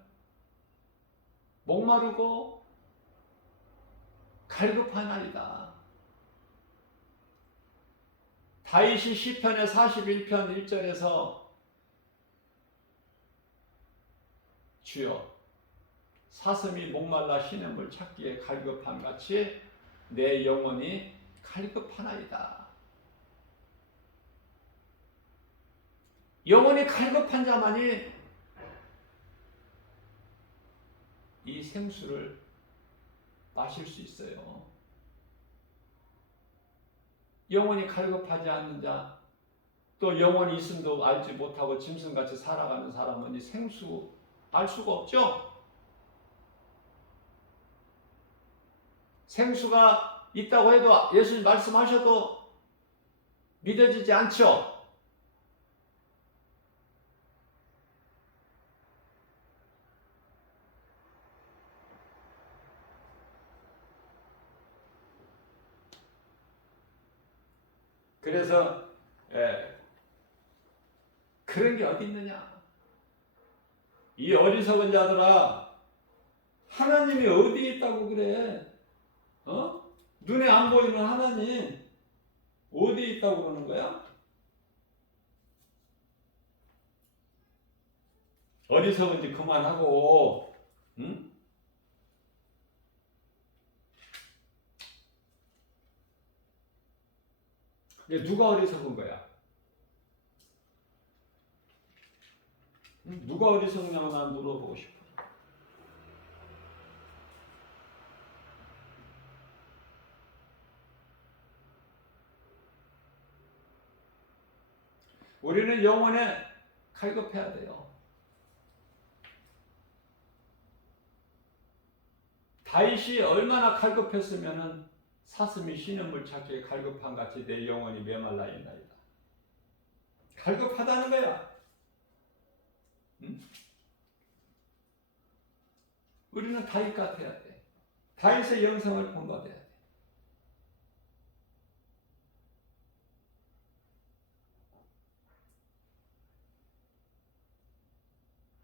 목마르고 갈급하나이다. 다윗이 시편의 41편 1절에서 주여 사슴이 목말라 시냇물 찾기에 갈급함 같이 내 영혼이 갈급하나이다. 영혼이 갈급한 자만이 이 생수를 마실 수 있어요. 영혼이 갈급하지 않는 자, 또 영혼이 있음도 알지 못하고 짐승같이 살아가는 사람은 이 생수 알 수가 없죠? 생수가 있다고 해도 예수님 말씀하셔도 믿어지지 않죠? 그래서 그런 게 어디 있느냐? 이 어리석은 자들아, 하나님이 어디 있다고 그래? 눈에 안 보이는 하나님 어디 있다고 그러는 거야? 어리석은 짓 그만하고, 응? 근데 누가 어리석은 거야? 누가 어리석냐고 난 물어보고 싶어. 우리는 영혼에 갈급해야 돼요. 다윗이 얼마나 갈급했으면은 사슴이 시냇물 찾기에 갈급한 같이 내 영혼이 메말라 있나이다. 갈급하다는 거야. 응? 우리는 다윗 같아야 돼. 다윗의 영성을 본받아야 돼.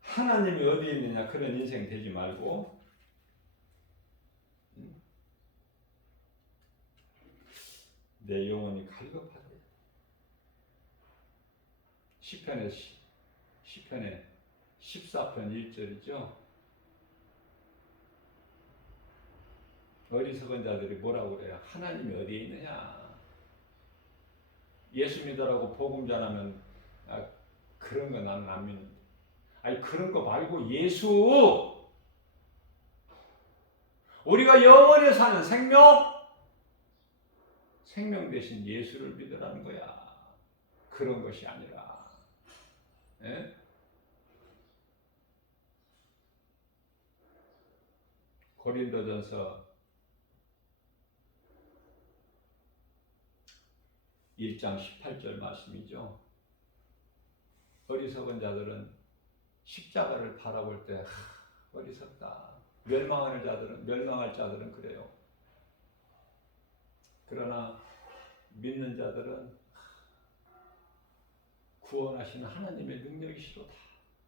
하나님이 어디에 있느냐 그런 인생 되지 말고 내 영혼이 갈급하다. 시편의 14편 1절이죠. 어리석은 자들이 뭐라고 그래요? 하나님이 어디에 있느냐? 예수 믿으라고 복음 전하면 그런 거 나는 안 믿는데. 아니 그런 거 말고 예수! 우리가 영원히 사는 생명 대신 예수를 믿으라는 거야. 그런 것이 아니라. 예? 고린도전서 1장 18절 말씀이죠. 어리석은 자들은 십자가를 바라볼 때 어리석다. 멸망할 자들은 그래요. 그러나 믿는 자들은 구원하시는 하나님의 능력이시로다.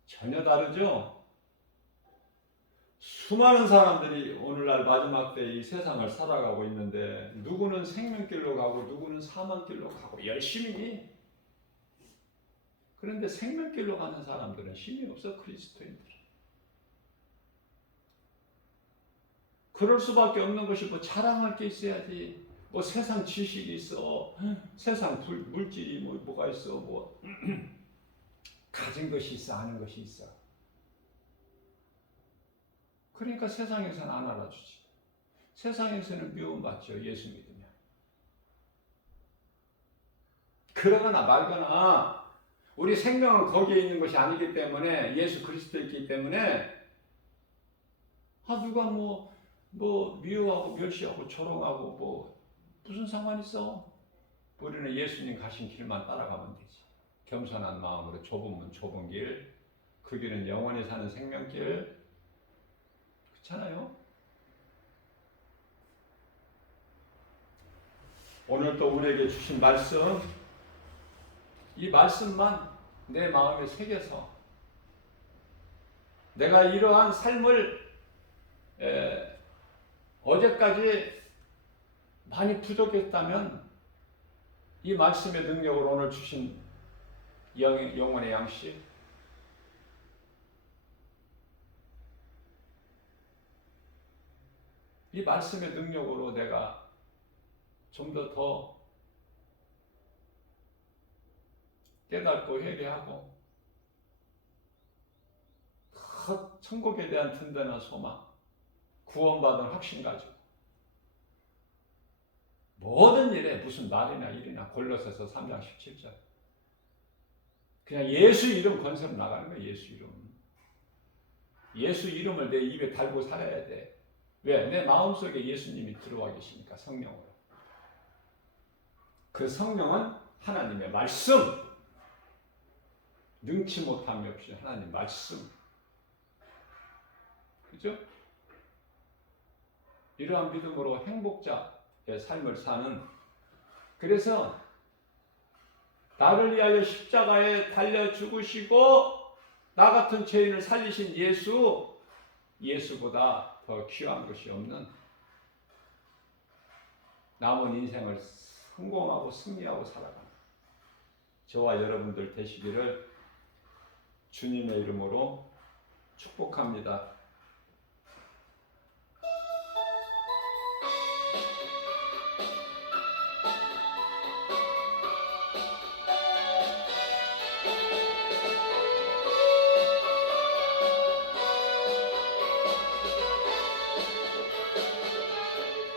전혀 다르죠? 수많은 사람들이 오늘날 마지막 때 이 세상을 살아가고 있는데 누구는 생명길로 가고 누구는 사망길로 가고 열심히. 그런데 생명길로 가는 사람들은 힘이 없어. 그리스도인들. 그럴 수밖에 없는 것이 뭐 자랑할 게 있어야지. 뭐 세상 지식이 있어. 세상 물질이 뭐가 있어. 뭐 가진 것이 있어. 아는 것이 있어. 그러니까 세상에서는 안 알아주지. 세상에서는 미움받죠. 예수 믿으면. 그러거나 말거나 우리 생명은 거기에 있는 것이 아니기 때문에 예수 그리스도에 있기 때문에 누가 뭐 미워하고 멸시하고 조롱하고 뭐 무슨 상관 있어? 우리는 예수님 가신 길만 따라가면 되지. 겸손한 마음으로 좁은 문 좁은 길, 그 길은 영원히 사는 생명길. 그렇잖아요. 오늘 또 우리에게 주신 말씀, 이 말씀만 내 마음에 새겨서 내가 이러한 삶을 어제까지 많이 부족했다면 이 말씀의 능력으로 오늘 주신 영혼의 양식, 이 말씀의 능력으로 내가 좀 더 깨닫고 회개하고 더 천국에 대한 든든한 소망, 구원받은 확신 가지고 모든 일에 무슨 말이나 일이나 골로새서 3장 17절 그냥 예수 이름 건설로 나가는 거예요. 예수 이름. 예수 이름을 내 입에 달고 살아야 돼. 왜? 내 마음속에 예수님이 들어와 계시니까. 성령으로. 그 성령은 하나님의 말씀, 능치 못함이 없이 하나님 말씀. 그죠? 이러한 믿음으로 행복자의 삶을 사는, 그래서 나를 위하여 십자가에 달려 죽으시고 나 같은 죄인을 살리신 예수보다 더 귀한 것이 없는 남은 인생을 성공하고 승리하고 살아가는 저와 여러분들 되시기를 주님의 이름으로 축복합니다.